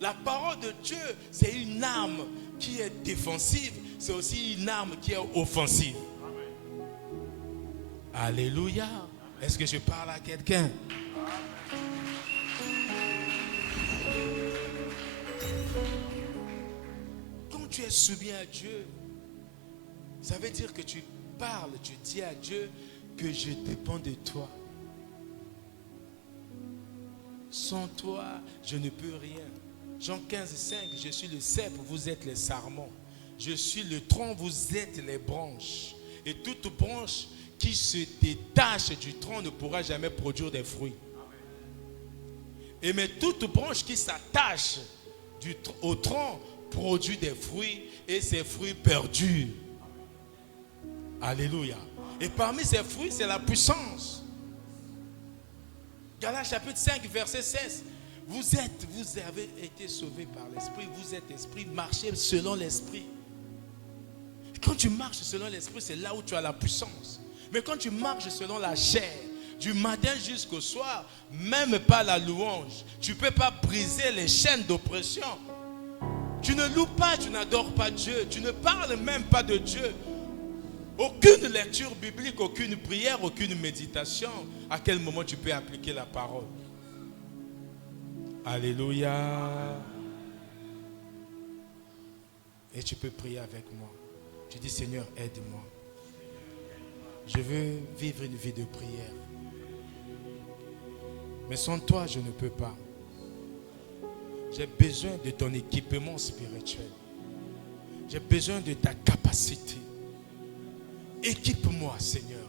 La parole de Dieu, c'est une arme qui est défensive, c'est aussi une arme qui est offensive. Alléluia. Est-ce que je parle à quelqu'un? Quand tu es soumis à Dieu, ça veut dire que tu parles, tu dis à Dieu que je dépends de toi. Sans toi, je ne peux rien. Jean 15, 5, je suis le cep, vous êtes les sarments. Je suis le tronc, vous êtes les branches. Et toute branche qui se détache du tronc ne pourra jamais produire des fruits. Et mais toute branche qui s'attache au tronc produit des fruits et ces fruits perdurent. Alléluia. Et parmi ces fruits, c'est la puissance. Galates chapitre 5, verset 16. Vous avez été sauvés par l'esprit. Vous êtes esprit, marchez selon l'esprit. Quand tu marches selon l'esprit, c'est là où tu as la puissance. Mais quand tu marches selon la chair, du matin jusqu'au soir, même pas la louange, tu ne peux pas briser les chaînes d'oppression. Tu ne loues pas, tu n'adores pas Dieu, tu ne parles même pas de Dieu. Aucune lecture biblique, aucune prière, aucune méditation. À quel moment tu peux appliquer la parole? Alléluia. Et tu peux prier avec moi. Tu dis, Seigneur, aide-moi. Je veux vivre une vie de prière. Mais sans toi, je ne peux pas. J'ai besoin de ton équipement spirituel. J'ai besoin de ta capacité. Équipe-moi, Seigneur.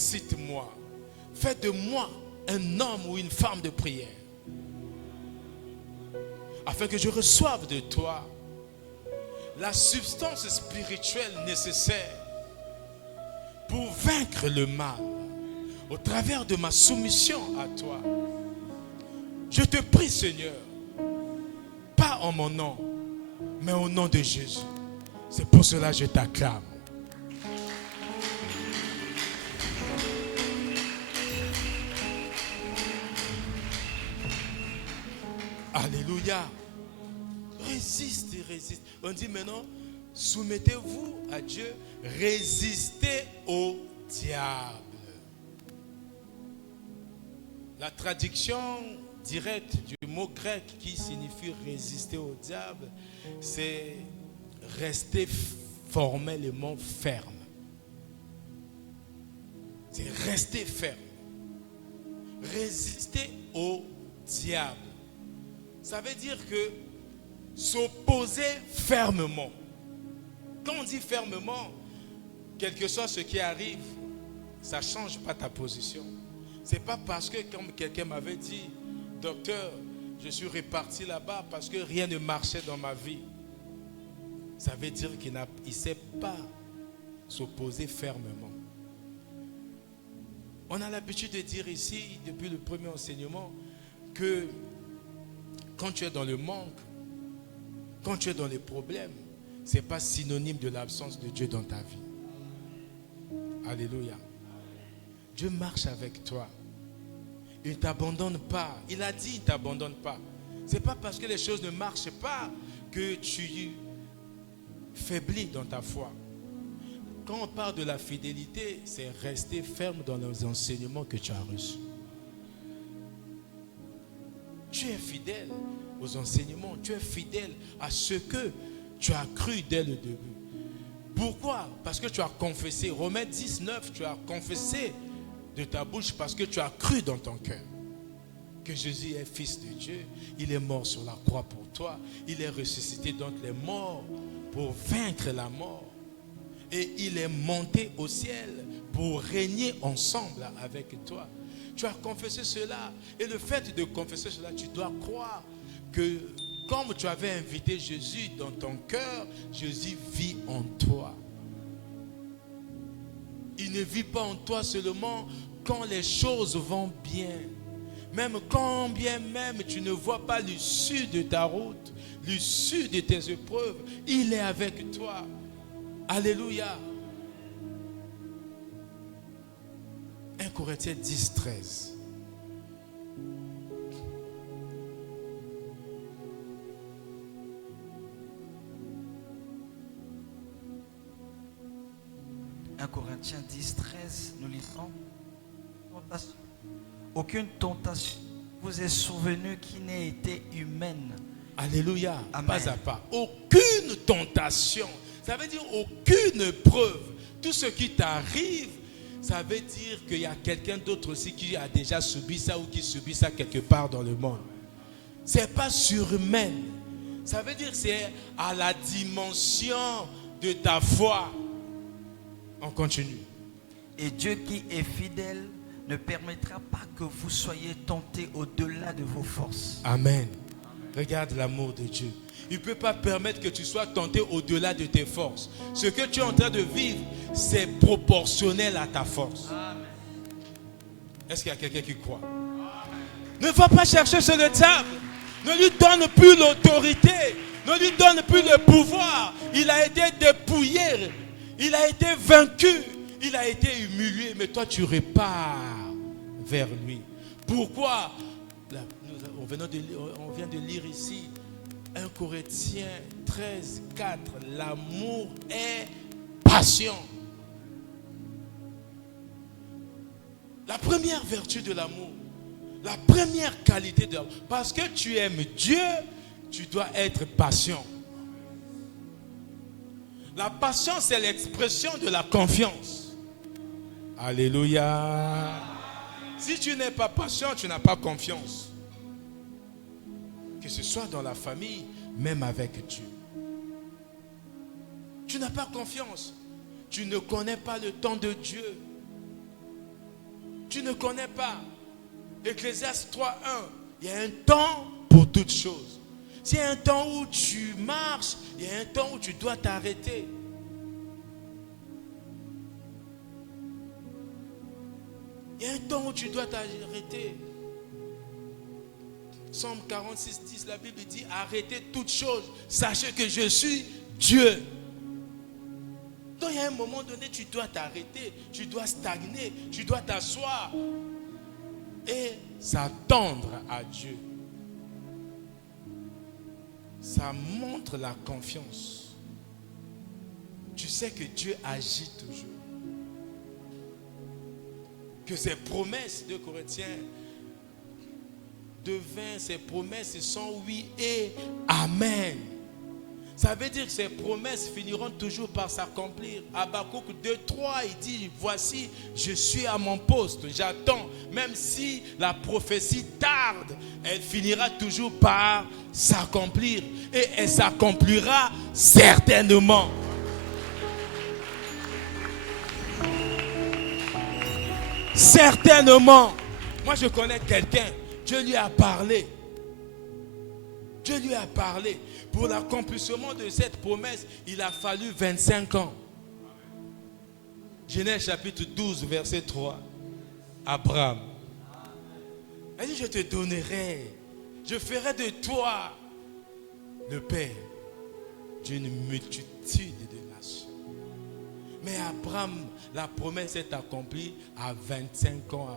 capacite-moi. Fais de moi un homme ou une femme de prière. Afin que je reçoive de toi la substance spirituelle nécessaire pour vaincre le mal au travers de ma soumission à toi. Je te prie, Seigneur, pas en mon nom, mais au nom de Jésus. C'est pour cela que je t'acclame. Alléluia. Résiste et résiste. On dit maintenant, soumettez-vous à Dieu, résistez au diable. La traduction directe du mot grec qui signifie résister au diable, c'est rester formellement ferme. C'est rester ferme. Résister au diable. Ça veut dire que s'opposer fermement. Quand on dit fermement, quel que soit ce qui arrive, ça ne change pas ta position. Ce n'est pas parce que, comme quelqu'un m'avait dit, docteur, je suis reparti là-bas parce que rien ne marchait dans ma vie. Ça veut dire qu'il ne sait pas s'opposer fermement. On a l'habitude de dire ici, depuis le premier enseignement, que quand tu es dans le manque, quand tu es dans les problèmes, ce n'est pas synonyme de l'absence de Dieu dans ta vie. Alléluia. Dieu marche avec toi. Il ne t'abandonne pas. Il a dit, il ne t'abandonne pas. Ce n'est pas parce que les choses ne marchent pas que tu faiblis dans ta foi. Quand on parle de la fidélité, c'est rester ferme dans les enseignements que tu as reçus. Tu es fidèle aux enseignements, tu es fidèle à ce que tu as cru dès le début. Pourquoi? Parce que tu as confessé. Romains 19, tu as confessé de ta bouche parce que tu as cru dans ton cœur que Jésus est fils de Dieu. Il est mort sur la croix pour toi. Il est ressuscité d'entre les morts pour vaincre la mort. Et il est monté au ciel pour régner ensemble avec toi. Tu as confessé cela. Et le fait de confesser cela, tu dois croire que comme tu avais invité Jésus dans ton cœur, Jésus vit en toi. Il ne vit pas en toi seulement quand les choses vont bien. Même quand bien même tu ne vois pas l'issue de ta route, l'issue de tes épreuves, il est avec toi. Alléluia. 1 Corinthiens 10, 13. Corinthiens 10, 13, nous lisons. Aucune tentation vous est survenue qui n'ait été humaine. Alléluia. Amen. Pas à pas. Aucune tentation. Ça veut dire aucune preuve. Tout ce qui t'arrive, ça veut dire qu'il y a quelqu'un d'autre aussi qui a déjà subi ça ou qui subit ça quelque part dans le monde. Ce n'est pas surhumain. Ça veut dire que c'est à la dimension de ta foi. On continue. Et Dieu qui est fidèle ne permettra pas que vous soyez tentés au-delà de vos forces. Amen. Regarde l'amour de Dieu. Il ne peut pas permettre que tu sois tenté au-delà de tes forces. Ce que tu es en train de vivre, c'est proportionnel à ta force. Amen. Est-ce qu'il y a quelqu'un qui croit? Amen. Ne va pas chercher sur le diable. Ne lui donne plus l'autorité. Ne lui donne plus le pouvoir. Il a été dépouillé. Il a été vaincu. Il a été humilié. Mais toi, tu repars vers lui. Pourquoi? On vient de lire ici 1 Corinthiens 13, 4. L'amour est patient. La première vertu de l'amour, la première qualité de l'amour, parce que tu aimes Dieu, tu dois être patient. La patience, c'est l'expression de la confiance. Alléluia. Si tu n'es pas patient, tu n'as pas confiance. Que ce soit dans la famille, même avec Dieu. Tu n'as pas confiance. Tu ne connais pas le temps de Dieu. Tu ne connais pas. Ecclésiaste 3:1. Il y a un temps pour toutes choses. S'il y a un temps où tu marches, il y a un temps où tu dois t'arrêter. Il y a un temps où tu dois t'arrêter. Psaume 46:10, la Bible dit, arrêtez toutes choses. Sachez que je suis Dieu. Donc il y a un moment donné, tu dois t'arrêter, tu dois stagner, tu dois t'asseoir et s'attendre à Dieu. Ça montre la confiance. Tu sais que Dieu agit toujours. Que ses promesses, 2 Corinthiens 2:20, ses promesses sont oui et amen. Ça veut dire que ces promesses finiront toujours par s'accomplir. Habakkuk 2:3, il dit, voici, je suis à mon poste, j'attends. Même si la prophétie tarde, elle finira toujours par s'accomplir. Et elle s'accomplira certainement. Certainement. Moi, je connais quelqu'un, Dieu lui a parlé. Dieu lui a parlé. Pour l'accomplissement de cette promesse, il a fallu 25 ans. Genèse chapitre 12, verset 3. Abraham. Il dit, je te donnerai, je ferai de toi le père d'une multitude de nations. Mais Abraham, la promesse est accomplie à 25 ans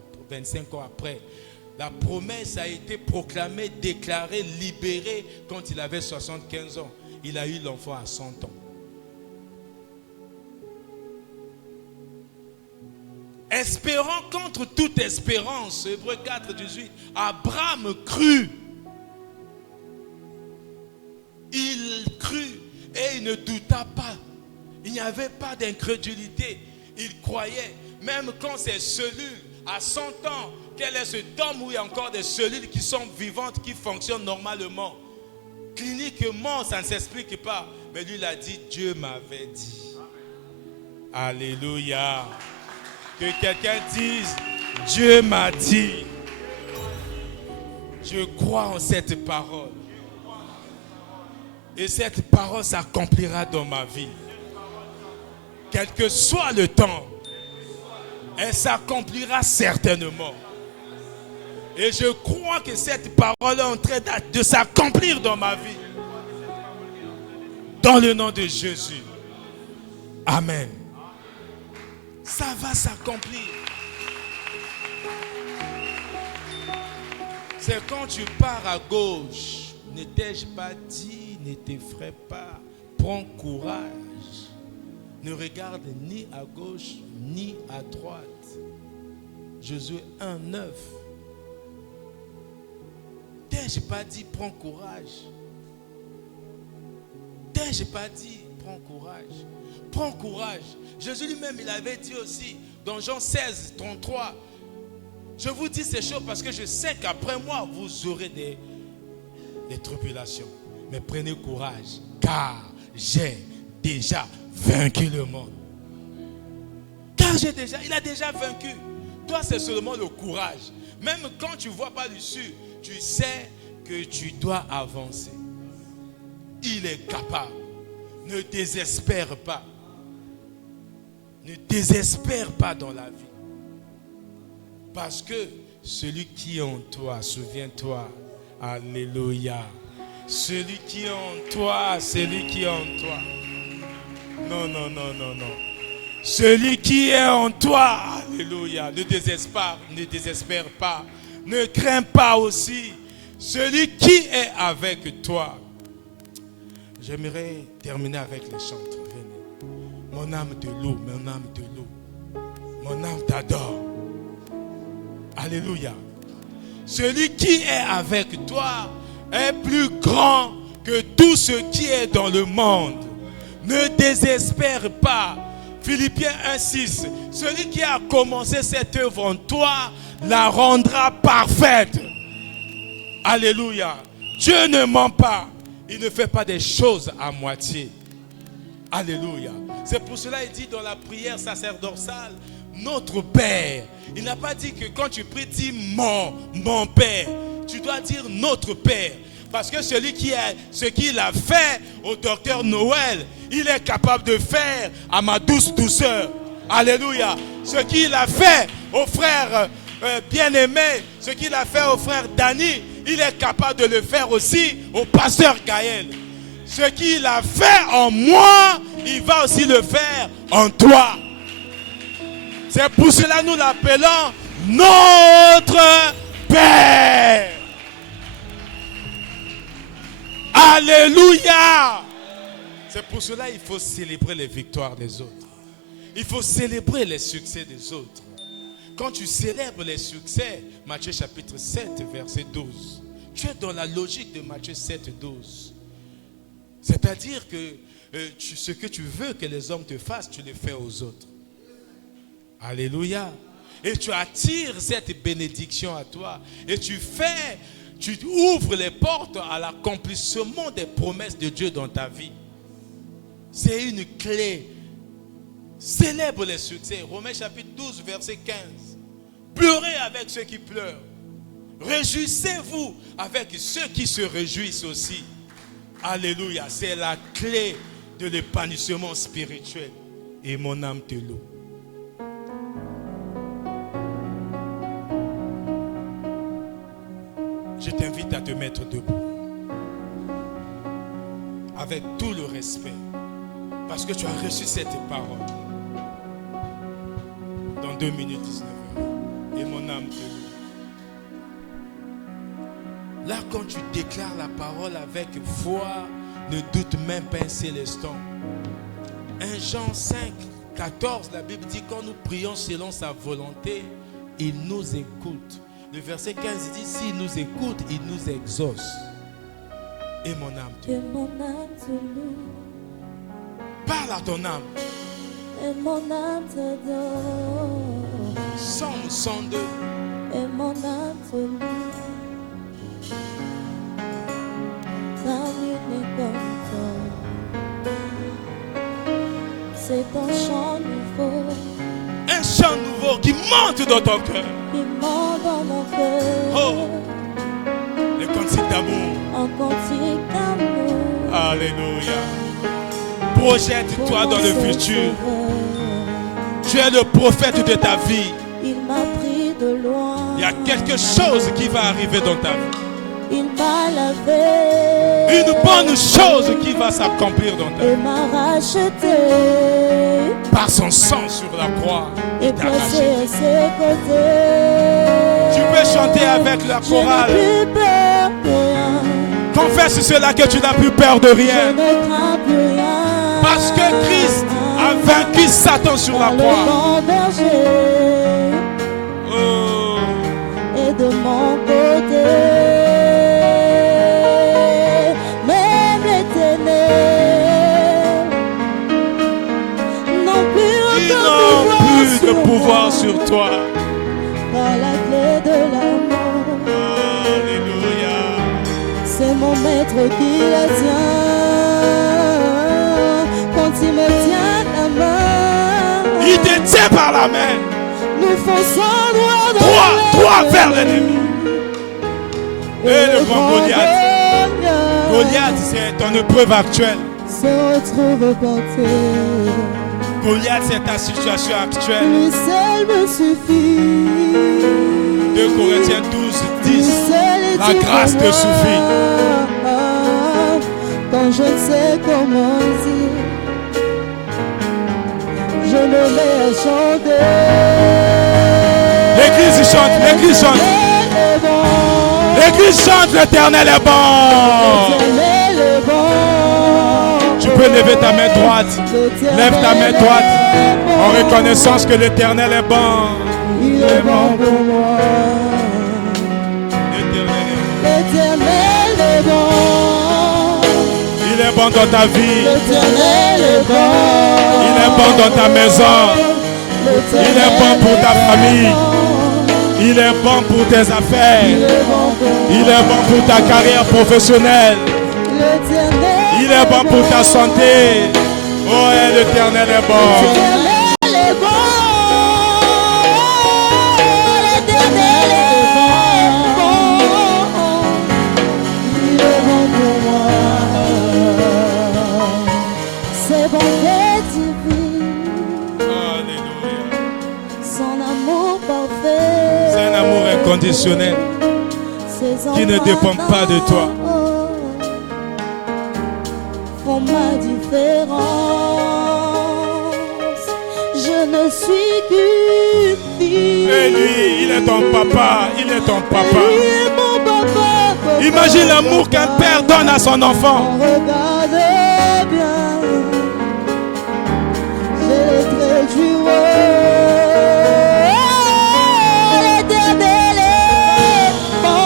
après. La promesse a été proclamée, déclarée, libérée quand il avait 75 ans. Il a eu l'enfant à 100 ans. Espérant contre toute espérance, Hébreux 4:18, Abraham crut. Il crut et il ne douta pas. Il n'y avait pas d'incrédulité. Il croyait, même quand ses cellules, à 100 ans, quel est ce homme où il y a encore des cellules qui sont vivantes, qui fonctionnent normalement. Cliniquement, ça ne s'explique pas. Mais lui, il a dit, Dieu m'avait dit. Alléluia. Que quelqu'un dise, Dieu m'a dit. Je crois en cette parole. Et cette parole s'accomplira dans ma vie. Quel que soit le temps, elle s'accomplira certainement. Et je crois que cette parole est en train de s'accomplir dans ma vie. Dans le nom de Jésus. Amen. Ça va s'accomplir. C'est quand tu pars à gauche. Ne t'ai-je pas dit, ne t'effraie pas. Prends courage. Ne regarde ni à gauche ni à droite. Josué 1:9. T'ai-je pas dit, prends courage. T'ai-je pas dit, prends courage. Prends courage. Jésus lui-même, il avait dit aussi, dans Jean 16:33, je vous dis ces choses parce que je sais qu'après moi, vous aurez des tribulations. Mais prenez courage, car j'ai déjà vaincu le monde. Car il a déjà vaincu. Toi, c'est seulement le courage. Même quand tu ne vois pas l'issue, tu sais que tu dois avancer. Il est capable. Ne désespère pas. Ne désespère pas dans la vie. Parce que celui qui est en toi, souviens-toi, alléluia. Celui qui est en toi, celui qui est en toi. Non. Celui qui est en toi, alléluia, ne désespère pas, ne crains pas aussi. Celui qui est avec toi. J'aimerais terminer avec les chantres. Venez. Mon âme te loue, mon âme te loue. Mon âme t'adore. Alléluia. Celui qui est avec toi est plus grand que tout ce qui est dans le monde. Ne désespère pas. Philippiens 1:6. Celui qui a commencé cette œuvre en toi la rendra parfaite. Alléluia. Dieu ne ment pas. Il ne fait pas des choses à moitié. Alléluia. C'est pour cela qu'il dit dans la prière sacerdotale, notre Père. Il n'a pas dit que quand tu pries, dis mon Père. Tu dois dire notre Père. Parce que ce qu'il a fait au docteur Noël, il est capable de faire à ma douce douceur. Alléluia. Ce qu'il a fait au frère bien-aimé, ce qu'il a fait au frère Dani, il est capable de le faire aussi au pasteur Gaël. Ce qu'il a fait en moi, il va aussi le faire en toi. C'est pour cela que nous l'appelons notre Père. Alléluia. C'est pour cela qu'il faut célébrer les victoires des autres. Il faut célébrer les succès des autres. Quand tu célèbres les succès, Matthieu chapitre 7, verset 12, tu es dans la logique de Matthieu 7, 12. C'est-à-dire que ce que tu veux que les hommes te fassent, tu le fais aux autres. Alléluia. Et tu attires cette bénédiction à toi. Et tu ouvres les portes à l'accomplissement des promesses de Dieu dans ta vie. C'est une clé. Célèbre les succès. Romains chapitre 12, verset 15. Pleurez avec ceux qui pleurent. Réjouissez-vous avec ceux qui se réjouissent aussi. Alléluia. C'est la clé de l'épanouissement spirituel. Et mon âme te loue. Je t'invite à te mettre debout. Avec tout le respect. Parce que tu as reçu cette parole. Dans 2 minutes 19 heures. Et mon âme te loue. Là, quand tu déclares la parole avec foi, ne doute même pas un seul instant. 1 Jean 5, 14, la Bible dit quand nous prions selon sa volonté, il nous écoute. Le verset 15 dit s'il nous écoute, il nous exauce. Et mon âme te loue. Parle à ton âme. Et mon âme t'adore. Somme 102. Et mon âme te loue. Parmi les comme toi. C'est un chant nouveau. Un chant nouveau qui monte dans ton cœur. Qui monte dans mon cœur. Oh. Le cantique d'amour. Un cantique d'amour. Alléluia. Projette-toi dans le futur. Tu es le prophète de ta vie. Il m'a pris de loin. Il y a quelque chose qui va arriver dans ta vie. Il m'a lavé. Une bonne chose qui va s'accomplir dans ta vie. Et m'a racheté. Par son sang sur la croix. Et placé à ses côtés. Tu peux chanter avec la chorale. Je n'ai plus peur de rien. Confesse cela que tu n'as plus peur de rien. Je ne crains plus rien. Parce que Christ a vaincu Satan sur la croix. Oh. Et de mon côté, même les ténèbres n'ont plus de pouvoir sur toi. Par la clé de l'amour. Alléluia. C'est mon maître qui la tient. Quand il me tient la main, il te tient par la main. Nous fonçons droit vers l'ennemi. Et le grand Goliath. Goliath, c'est ton épreuve actuelle. Se retrouve porté. Goliath, c'est ta situation actuelle. Lui seul me suffit. 2 Corinthiens 12, 10. La grâce te suffit. Quand je ne sais comment dire, je me mets à chanter. L'église chante, l'église chante. L'église chante, l'Éternel est bon. Tu peux lever ta main droite. Lève ta main droite en reconnaissance que l'Éternel est bon. Il est bon pour moi. L'Éternel est bon. Il est bon dans ta vie. L'Éternel est bon. Il est bon dans ta maison. Il est bon pour ta famille. Il est bon pour tes affaires. Il est bon pour ta carrière professionnelle. Il est bon pour ta santé. Oh, l'Éternel est bon. L'Éternel est bon. professionnels qui ne dépendent pas de toi font ma différence. Je ne suis qu'une fille. Et lui, il est ton papa. Il est ton papa. Il est mon papa, papa. Imagine l'amour qu'un père donne à son enfant. Regarde bien, j'ai les traits du roi. L'éternel est bon.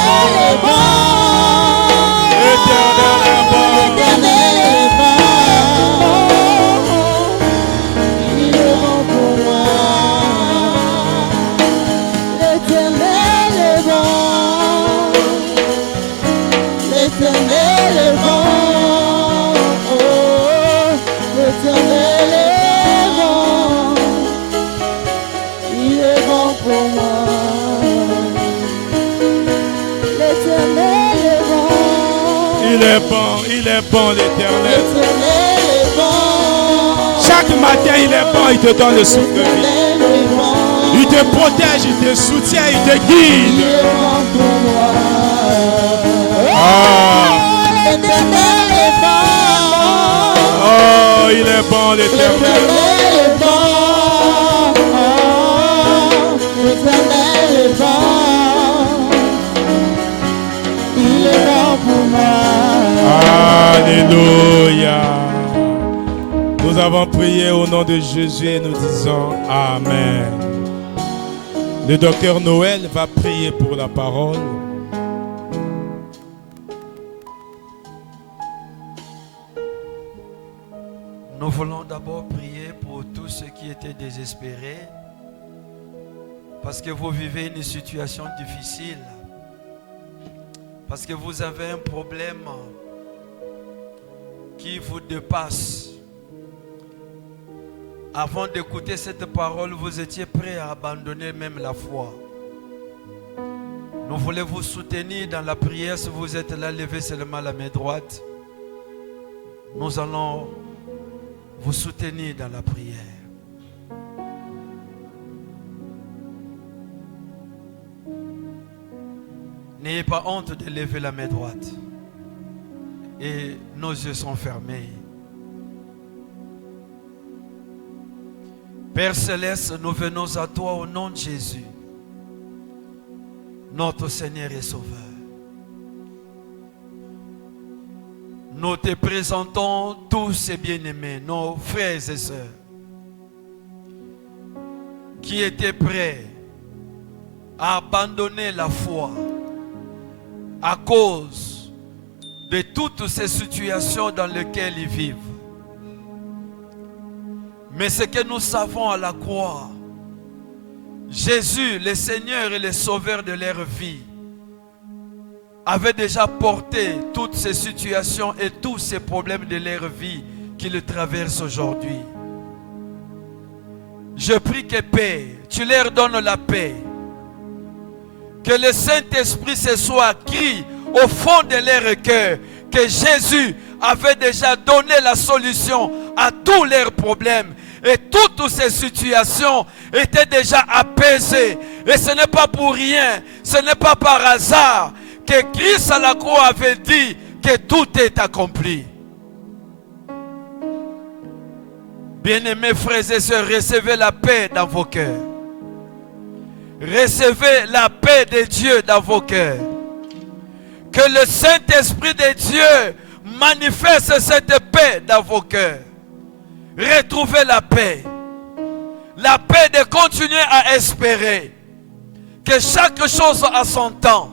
L'éternel est bon. L'éternel est bon. L'éternel est bon. Il est bon pour moi. L'éternel est bon. L'éternel est bon. Oh, l'éternel est bon. Il est bon pour moi. L'éternel est bon. Il est bon l'Éternel. L'éternel est bon. Chaque matin, il est bon, il te donne le souffle de vie. L'éternel est bon. Il te protège, il te soutient, il te Il guide. est bon pour moi. Ah. L'éternel est bon. Oh, il est bon l'Éternel. L'éternel est bon. L'éternel est bon. Il est bon pour moi. Alléluia. Nous avons prié au nom de Jésus et nous disons Amen. Le docteur Noël va prier pour la parole. Nous voulons d'abord prier pour tous ceux qui étaient désespérés parce que vous vivez une situation difficile, parce que vous avez un problème qui vous dépasse. Avant d'écouter cette parole, vous étiez prêts à abandonner même la foi. Nous voulons vous soutenir dans la prière. Si vous êtes là, levez seulement la main droite. Nous allons vous soutenir dans la prière. N'ayez pas honte de lever la main droite. Et nos yeux sont fermés. Père Céleste, nous venons à toi au nom de Jésus, notre Seigneur et Sauveur. Nous te présentons tous ces bien-aimés, nos frères et sœurs, qui étaient prêts à abandonner la foi à cause de toutes ces situations dans lesquelles ils vivent. Mais ce que nous savons à la croix, Jésus, le Seigneur et le Sauveur de leur vie, avait déjà porté toutes ces situations et tous ces problèmes de leur vie qu'ils traversent aujourd'hui. Je prie que Père, tu leur donnes la paix. Que le Saint-Esprit ce soir crie au fond de leur cœur que Jésus avait déjà donné la solution à tous leurs problèmes. Et toutes ces situations étaient déjà apaisées. Et ce n'est pas pour rien, ce n'est pas par hasard que Christ à la croix avait dit que tout est accompli. Bien-aimés frères et sœurs, recevez la paix dans vos cœurs. Recevez la paix de Dieu dans vos cœurs. Que le Saint-Esprit de Dieu manifeste cette paix dans vos cœurs. Retrouvez la paix de continuer à espérer que chaque chose a son temps.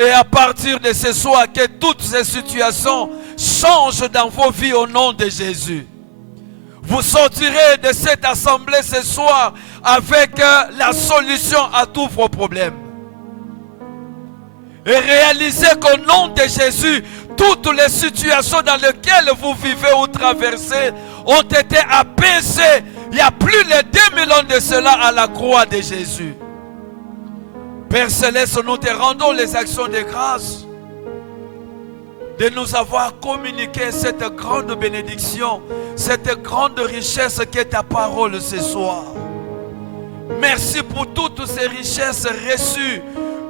Et à partir de ce soir, que toutes ces situations changent dans vos vies au nom de Jésus. Vous sortirez de cette assemblée ce soir avec la solution à tous vos problèmes. Et réalisez qu'au nom de Jésus, toutes les situations dans lesquelles vous vivez ou traversez ont été apaisées. Il y a plus de 2000 ans de cela à la croix de Jésus. Père Céleste, nous te rendons les actions de grâce de nous avoir communiqué cette grande bénédiction, cette grande richesse qu'est ta parole ce soir. Merci pour toutes ces richesses reçues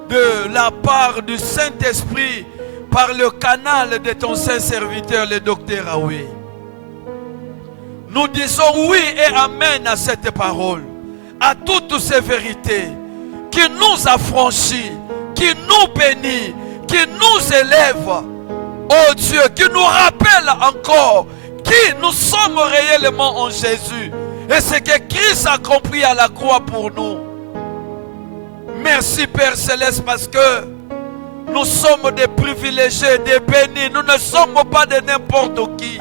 de la part du Saint-Esprit par le canal de ton saint serviteur, le docteur Aoui. Nous disons oui et amen à cette parole, à toutes ces vérités qui nous affranchit, qui nous bénit, qui nous élève. Oh Dieu, qui nous rappelle encore qui nous sommes réellement en Jésus et ce que Christ a accompli à la croix pour nous. Merci Père Céleste parce que nous sommes des privilégiés, des bénis. Nous ne sommes pas de n'importe qui.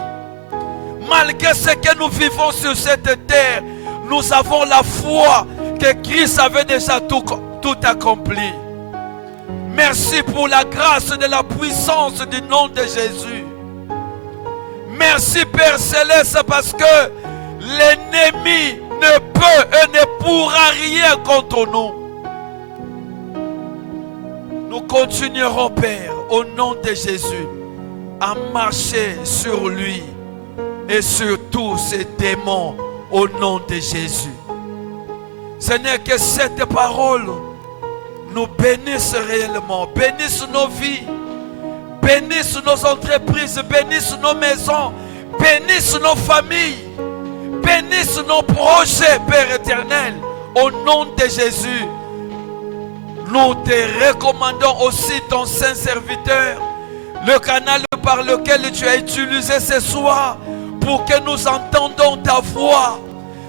Malgré ce que nous vivons sur cette terre, nous avons la foi que Christ avait déjà tout accompli. Merci pour la grâce de la puissance du nom de Jésus. Merci Père Céleste parce que l'ennemi ne peut et ne pourra rien contre nous. Nous continuerons Père au nom de Jésus à marcher sur lui et sur tous ces démons au nom de Jésus. Seigneur, que cette parole nous bénisse réellement, bénisse nos vies, bénisse nos entreprises, bénisse nos maisons, bénisse nos familles, bénisse nos projets, Père éternel, au nom de Jésus. Nous te recommandons aussi ton saint serviteur, le canal par lequel tu as utilisé ce soir pour que nous entendons ta voix.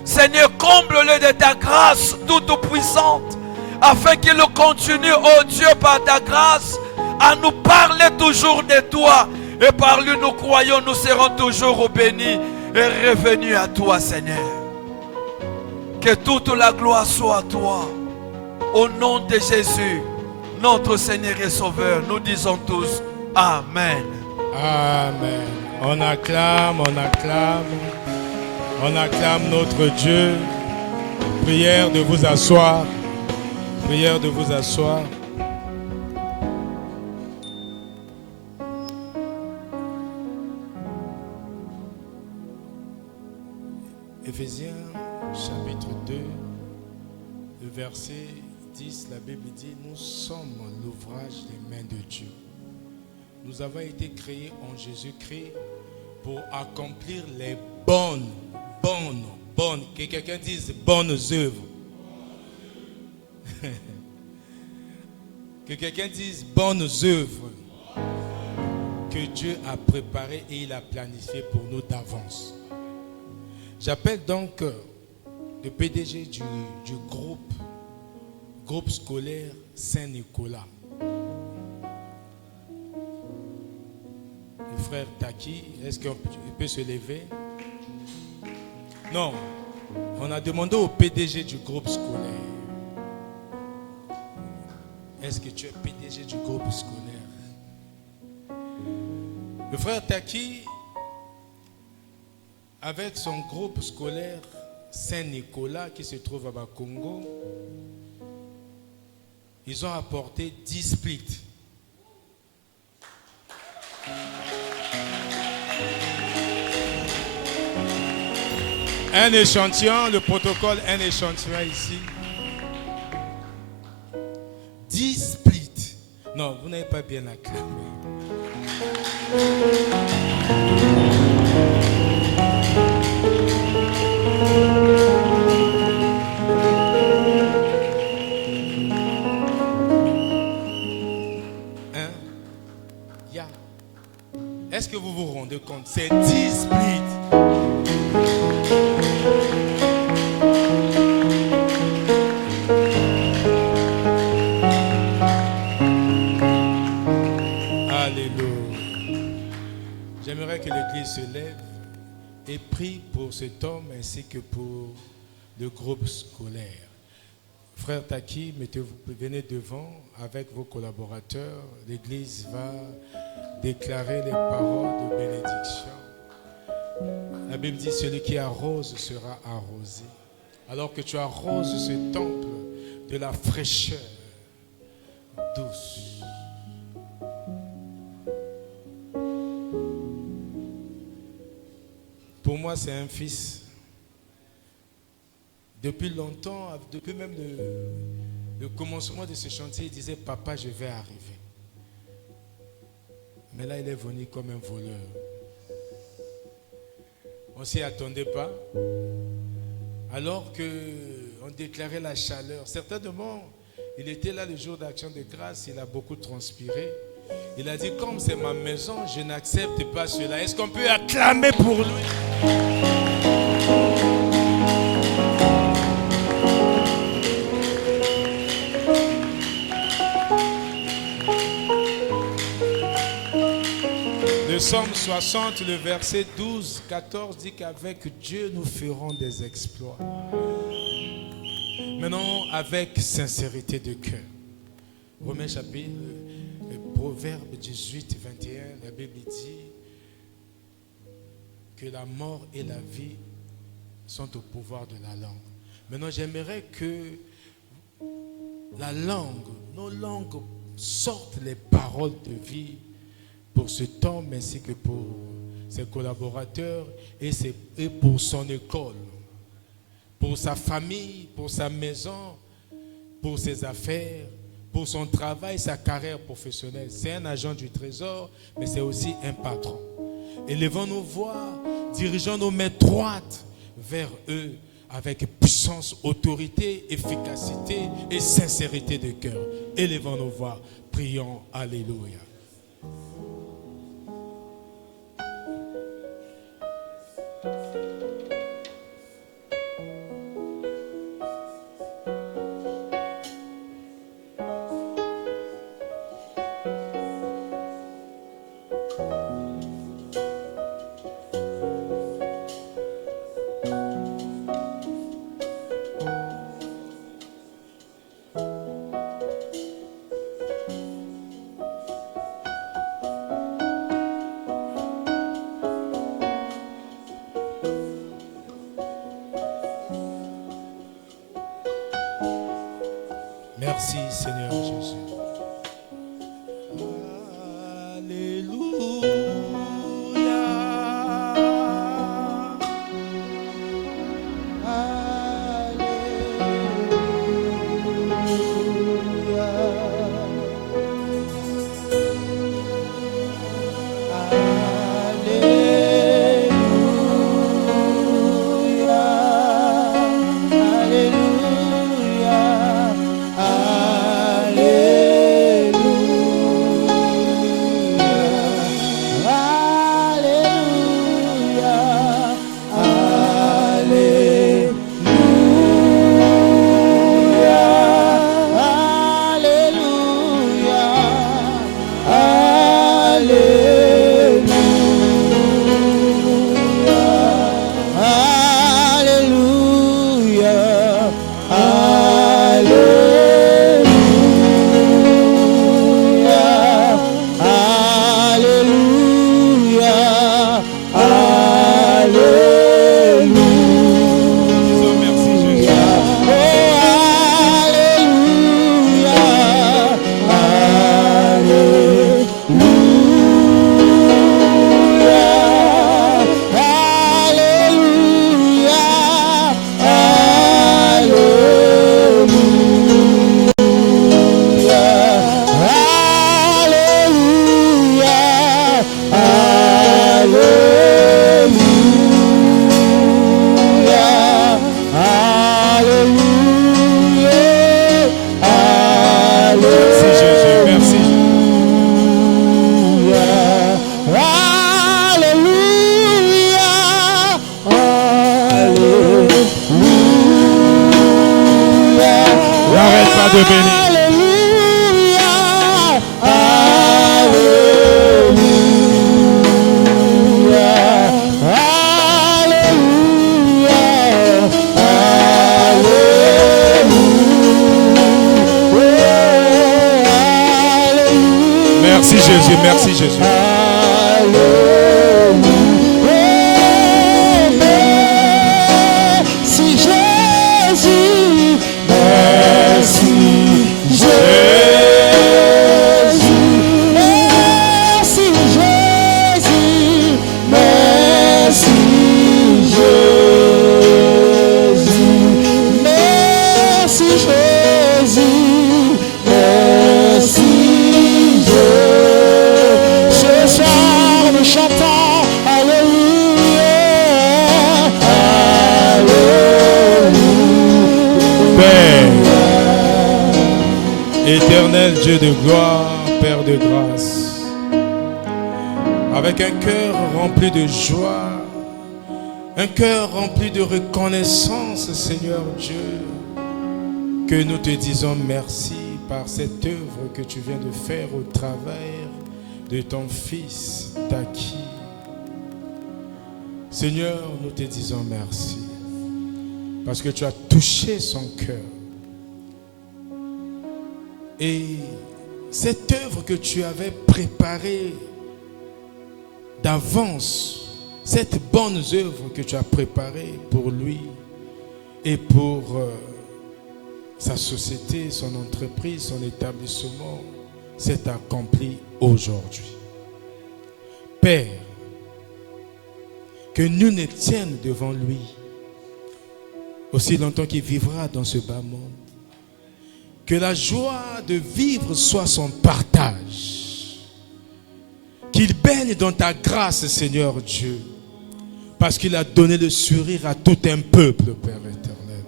Seigneur, comble-le de ta grâce toute puissante, afin qu'il continue, oh Dieu, par ta grâce, à nous parler toujours de toi. Et par lui, nous croyons, nous serons toujours bénis et revenus à toi, Seigneur. Que toute la gloire soit à toi. Au nom de Jésus, notre Seigneur et Sauveur, nous disons tous Amen. Amen. On acclame, on acclame. On acclame notre Dieu. Prière de vous asseoir. Prière de vous asseoir. Éphésiens chapitre 2, le verset 10, la Bible dit, nous sommes l'ouvrage des mains de Dieu. Nous avons été créés en Jésus-Christ pour accomplir les bonnes, que quelqu'un dise bonnes œuvres. Que quelqu'un dise bonnes œuvres que Dieu a préparées et il a planifiées pour nous d'avance. J'appelle donc le PDG du groupe scolaire Saint-Nicolas, le frère Taki. Est-ce qu'il peut se lever? Non, on a demandé au PDG du groupe scolaire. Est-ce que tu es PDG du groupe scolaire? Le frère Taki, avec son groupe scolaire Saint-Nicolas qui se trouve à Bakongo, ils ont apporté 10 splits. Un échantillon, le protocole, un échantillon ici. 10 splits. Non, vous n'avez pas bien acclamé. Est-ce que vous vous rendez compte? C'est 10 splits. J'aimerais que l'Église se lève et prie pour cet homme ainsi que pour le groupe scolaire. Frère Taki, venez devant avec vos collaborateurs. L'Église va déclarer les paroles de bénédiction. La Bible dit, celui qui arrose sera arrosé. Alors que tu arroses ce temple de la fraîcheur douce. Pour moi, c'est un fils Depuis longtemps, depuis même le commencement de ce chantier, il disait, papa, je vais arriver. Mais là, il est venu comme un voleur. On ne s'y attendait pas. Alors qu'on déclarait la chaleur. Certainement, il était là le jour d'Action de grâce, il a beaucoup transpiré. Il a dit, comme c'est ma maison, je n'accepte pas cela. Est-ce qu'on peut acclamer pour lui? Le psaume 60, le verset 12, 14 dit qu'avec Dieu, nous ferons des exploits. Maintenant, avec sincérité de cœur. Romains chapitre, Proverbe 18, 21, la Bible dit que la mort et la vie sont au pouvoir de la langue. Maintenant, j'aimerais que la langue, nos langues sortent les paroles de vie pour ce temps, ainsi que pour ses collaborateurs et pour son école, pour sa famille, pour sa maison, pour ses affaires, pour son travail, sa carrière professionnelle. C'est un agent du trésor, mais c'est aussi un patron. Élevons nos voix, dirigeons nos mains droites vers eux avec puissance, autorité, efficacité et sincérité de cœur. Élevons nos voix, prions, alléluia. Merci Seigneur Jésus. De bénir. Merci Jésus, merci Jésus. éternel Dieu de gloire, Père de grâce, avec un cœur rempli de joie, un cœur rempli de reconnaissance, Seigneur Dieu, que nous te disons merci par cette œuvre que tu viens de faire au travers de ton Fils Taki. Seigneur, nous te disons merci parce que tu as touché son cœur. Et cette œuvre que tu avais préparée d'avance, cette bonne œuvre que tu as préparée pour lui et pour sa société, son entreprise, son établissement, s'est accomplie aujourd'hui. Père, que nul ne tienne devant lui aussi longtemps qu'il vivra dans ce bas monde. Que la joie de vivre soit son partage. Qu'il baigne dans ta grâce, Seigneur Dieu, parce qu'il a donné le sourire à tout un peuple, Père éternel.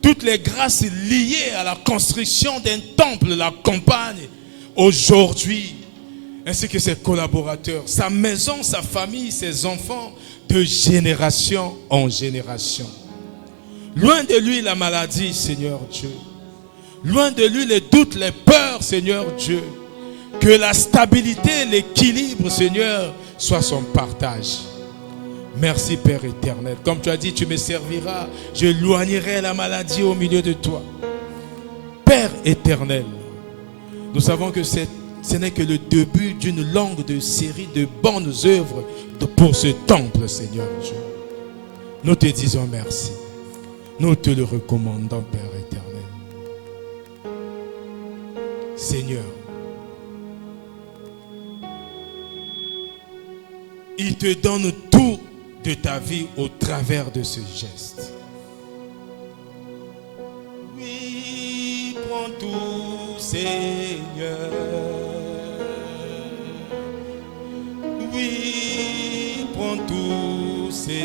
Toutes les grâces liées à la construction d'un temple l'accompagnent aujourd'hui, ainsi que ses collaborateurs, sa maison, sa famille, ses enfants, de génération en génération. Loin de lui la maladie, Seigneur Dieu. Loin de lui les doutes, les peurs, Seigneur Dieu. Que la stabilité, l'équilibre, Seigneur, soit son partage. Merci, Père éternel. Comme tu as dit, tu me serviras. Je éloignerai la maladie au milieu de toi. Père éternel, nous savons que ce n'est que le début d'une longue série de bonnes œuvres pour ce temple, Seigneur Dieu. Nous te disons merci. Nous te le recommandons, Père éternel. Seigneur, il te donne tout de ta vie au travers de ce geste. Oui, prends tout, Seigneur. Oui, prends tout, Seigneur.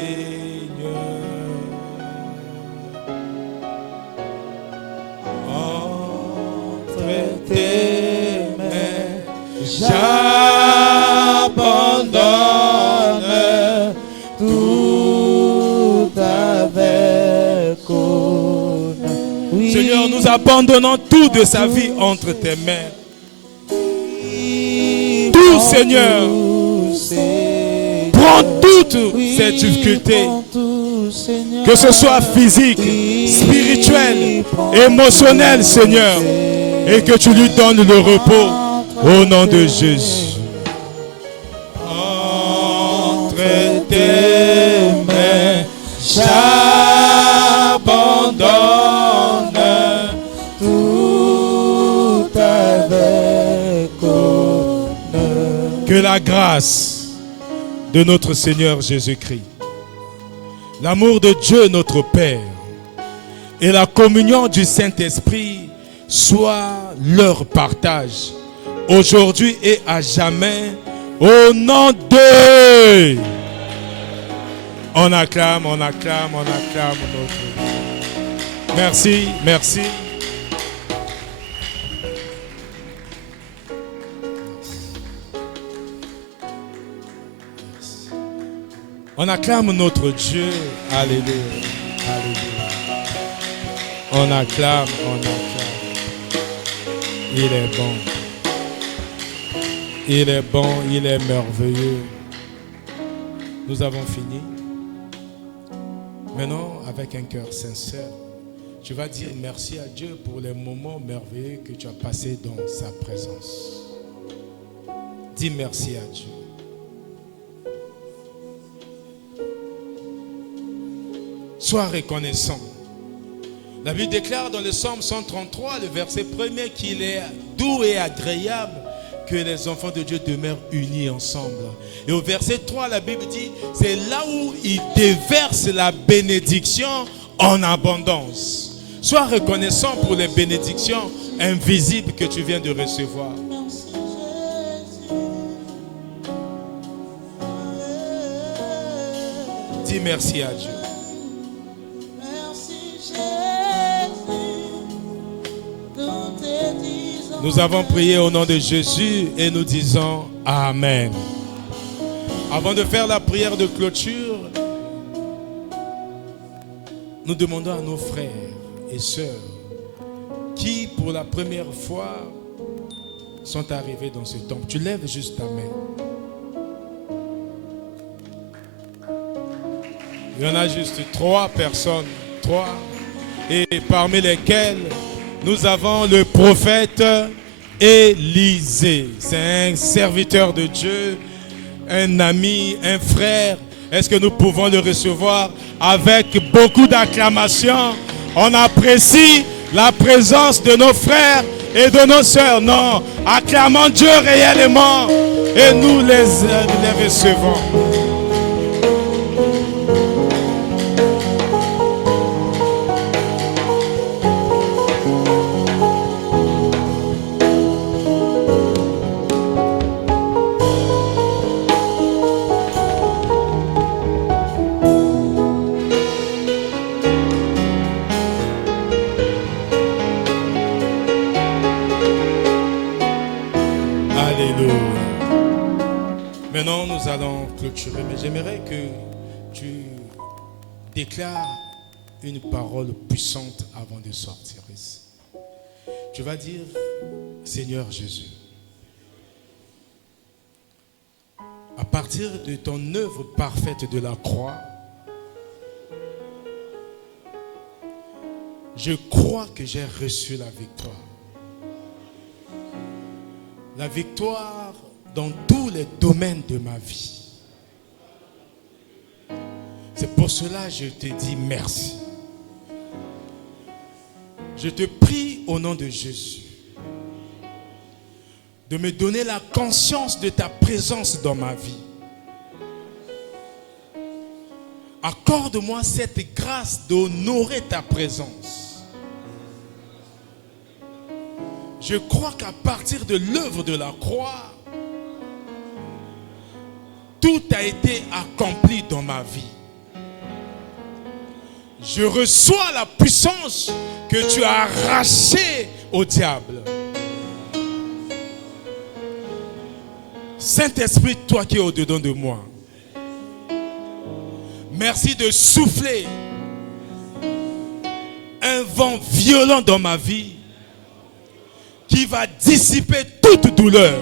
Entre tes mains, j'abandonne tout avec honneur. Oui. Seigneur, nous abandonnons tout de sa vie entre tes mains. Tout, Seigneur. Prends toutes ces difficultés, que ce soit physique, spirituel, émotionnel, Seigneur, et que tu lui donnes le repos au nom de Jésus. Entre tes mains, j'abandonne tout avec honneur. Que la grâce de notre Seigneur Jésus-Christ, l'amour de Dieu notre Père et la communion du Saint-Esprit soient leur partage aujourd'hui et à jamais au nom de... On acclame notre... Merci, merci. On acclame notre Dieu. Alléluia. Alléluia. On acclame. Il est bon. Il est bon, il est merveilleux. Nous avons fini. Maintenant, avec un cœur sincère, tu vas dire merci à Dieu pour les moments merveilleux que tu as passés dans sa présence. Dis merci à Dieu. Sois reconnaissant. La Bible déclare dans le psaume 133, le verset 1er, qu'il est doux et agréable que les enfants de Dieu demeurent unis ensemble. Et au verset 3, la Bible dit, c'est là où il déverse la bénédiction en abondance. Sois reconnaissant pour les bénédictions invisibles que tu viens de recevoir. Dis merci à Dieu. Merci Jésus, nous te disons Nous avons prié au nom de Jésus et nous disons Amen. Avant de faire la prière de clôture, nous demandons à nos frères et sœurs qui, pour la première fois, sont arrivés dans ce temple. Tu lèves juste ta main. Il y en a juste 3 personnes, 3, et parmi lesquelles nous avons le prophète Élisée. C'est un serviteur de Dieu, un ami, un frère. Est-ce que nous pouvons le recevoir avec beaucoup d'acclamations? On apprécie la présence de nos frères et de nos sœurs. Non, acclamons Dieu réellement et nous les recevons. Maintenant, nous allons clôturer, mais j'aimerais que tu déclares une parole puissante avant de sortir ici. Tu vas dire, Seigneur Jésus, à partir de ton œuvre parfaite de la croix, je crois que j'ai reçu la victoire. La victoire dans tous les domaines de ma vie. C'est pour cela que je te dis merci. Je te prie au nom de Jésus de me donner la conscience de ta présence dans ma vie. Accorde-moi cette grâce d'honorer ta présence. Je crois qu'à partir de l'œuvre de la croix, tout a été accompli dans ma vie. Je reçois la puissance que tu as arrachée au diable. Saint-Esprit, toi qui es au-dedans de moi, merci de souffler un vent violent dans ma vie qui va dissiper toute douleur,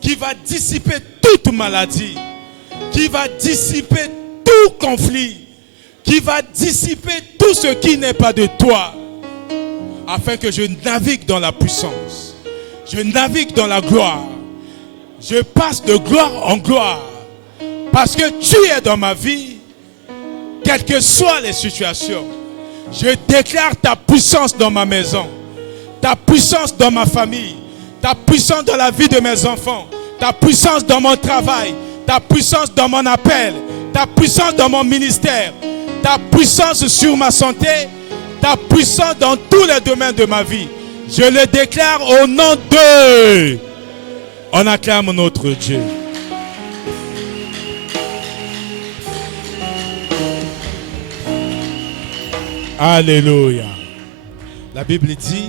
qui va dissiper toute maladie, qui va dissiper tout conflit, qui va dissiper tout ce qui n'est pas de toi, afin que je navigue dans la puissance, je navigue dans la gloire, je passe de gloire en gloire, parce que tu es dans ma vie, quelles que soient les situations. Je déclare ta puissance dans ma maison, ta puissance dans ma famille, ta puissance dans la vie de mes enfants, ta puissance dans mon travail, ta puissance dans mon appel, ta puissance dans mon ministère, ta puissance sur ma santé, ta puissance dans tous les domaines de ma vie. Je le déclare au nom de... On acclame notre Dieu. Alléluia. La Bible dit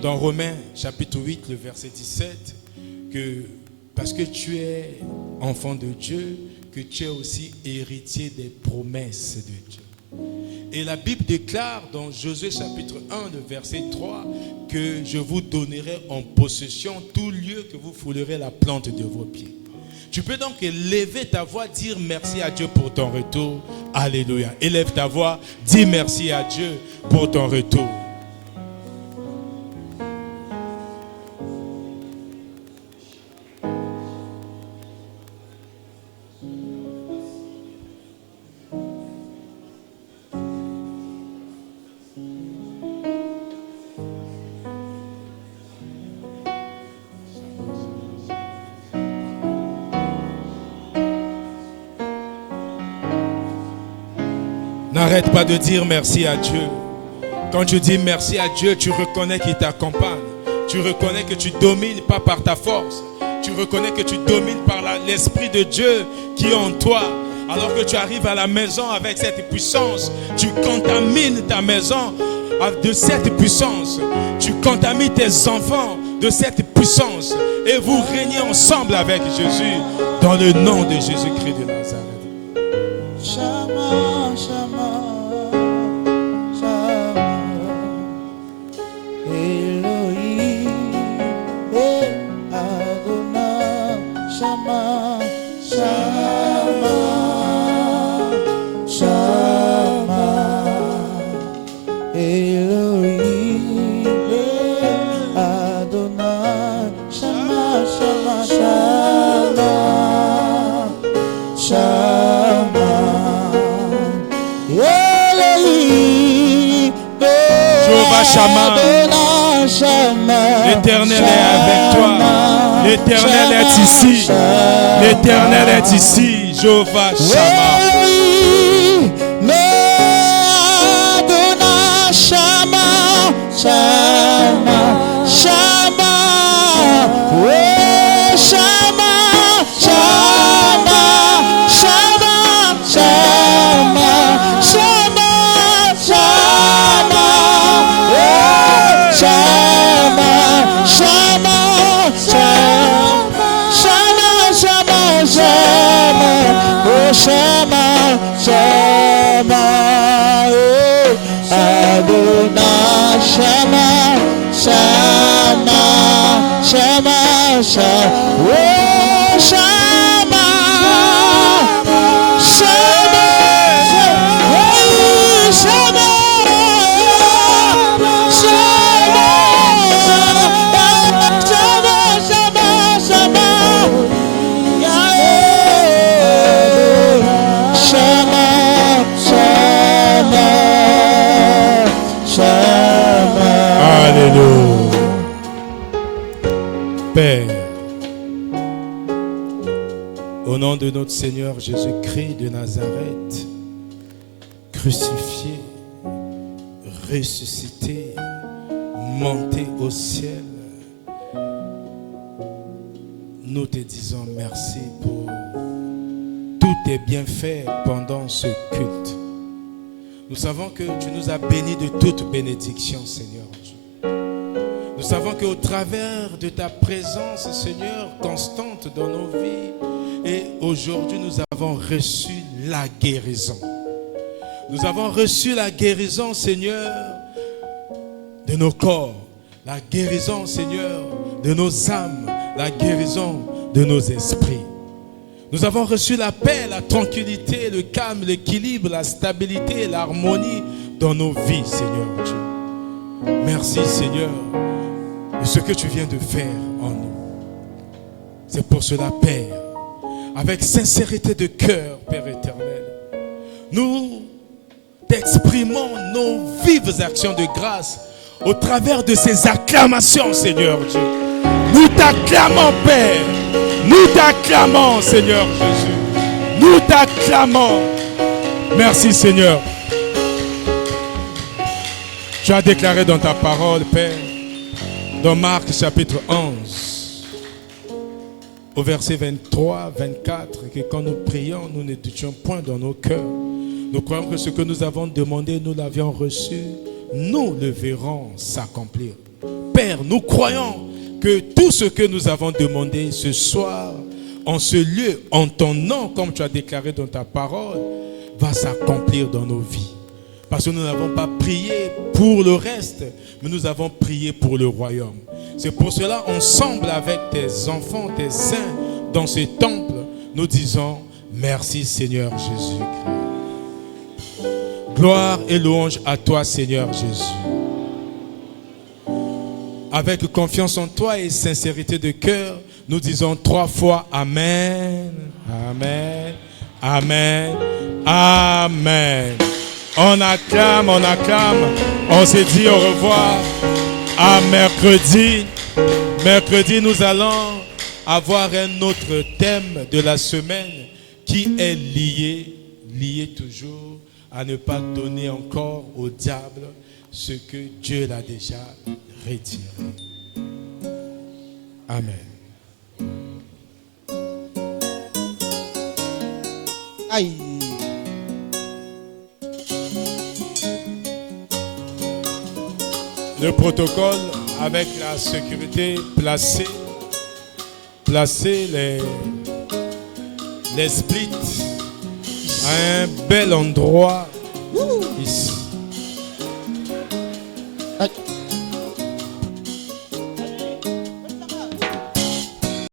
dans Romains chapitre 8, le verset 17, que parce que tu es enfant de Dieu, que tu es aussi héritier des promesses de Dieu. Et la Bible déclare dans Josué chapitre 1, le verset 3, que je vous donnerai en possession tout lieu que vous foulerez la plante de vos pieds. Tu peux donc élever ta voix, dire merci à Dieu pour ton retour. Alléluia. Élève ta voix, dis merci à Dieu pour ton retour. N'arrête pas de dire merci à Dieu. Quand tu dis merci à Dieu, tu reconnais qu'il t'accompagne. Tu reconnais que tu domines pas par ta force. Tu reconnais que tu domines par l'Esprit de Dieu qui est en toi. Alors que tu arrives à la maison avec cette puissance, tu contamines ta maison de cette puissance. Tu contamines tes enfants de cette puissance et vous régnez ensemble avec Jésus dans le nom de Jésus-Christ de Nazareth. Shama, Shama, Shama, Elohim, Adonai, Shama, Shama, Shama, Elohim, Adonai, Shama, Shama, Shama, Shama. Jéhovah Shammah, l'Éternel est avec toi. L'Éternel est ici. L'Éternel est ici. Jéhovah Shammah. Shama, Shama, Adonai, Shama, Shama, Shama, Shama, Shama, Shama, Shama, Père, au nom de notre Seigneur Jésus-Christ de Nazareth, crucifié, ressuscité, monté au ciel, nous te disons merci pour tous tes bienfaits pendant ce culte. Nous savons que tu nous as bénis de toute bénédiction, Seigneur Dieu. Nous savons qu'au travers de ta présence, Seigneur, constante dans nos vies, et aujourd'hui nous avons reçu la guérison. Nous avons reçu la guérison, Seigneur, de nos corps, la guérison, Seigneur, de nos âmes, la guérison de nos esprits. Nous avons reçu la paix, la tranquillité, le calme, l'équilibre, la stabilité, l'harmonie dans nos vies, Seigneur Dieu. Merci, Seigneur, de ce que tu viens de faire en nous. C'est pour cela, Père, avec sincérité de cœur, Père éternel, nous t'exprimons nos vives actions de grâce au travers de ces acclamations, Seigneur Dieu. Nous t'acclamons, Père. Nous t'acclamons, Seigneur Jésus. Nous t'acclamons. Merci, Seigneur. Tu as déclaré dans ta parole, Père, dans Marc chapitre 11, au verset 23, 24, que quand nous prions, nous ne doutions point dans nos cœurs. Nous croyons que ce que nous avons demandé, nous l'avions reçu. Nous le verrons s'accomplir. Père, nous croyons que tout ce que nous avons demandé ce soir, en ce lieu, en ton nom, comme tu as déclaré dans ta parole, va s'accomplir dans nos vies. Parce que nous n'avons pas prié pour le reste, mais nous avons prié pour le royaume. C'est pour cela, ensemble avec tes enfants, tes saints, dans ce temple, nous disons merci Seigneur Jésus-Christ. Gloire et louange à toi Seigneur Jésus. Avec confiance en toi et sincérité de cœur, nous disons 3 fois Amen, Amen, Amen, Amen. On acclame, on se dit au revoir à mercredi. Mercredi, nous allons avoir un autre thème de la semaine qui est lié toujours à ne pas donner encore au diable ce que Dieu l'a déjà retiré. Amen. Aïe. Le protocole avec la sécurité, placer les splits à un bel endroit ici.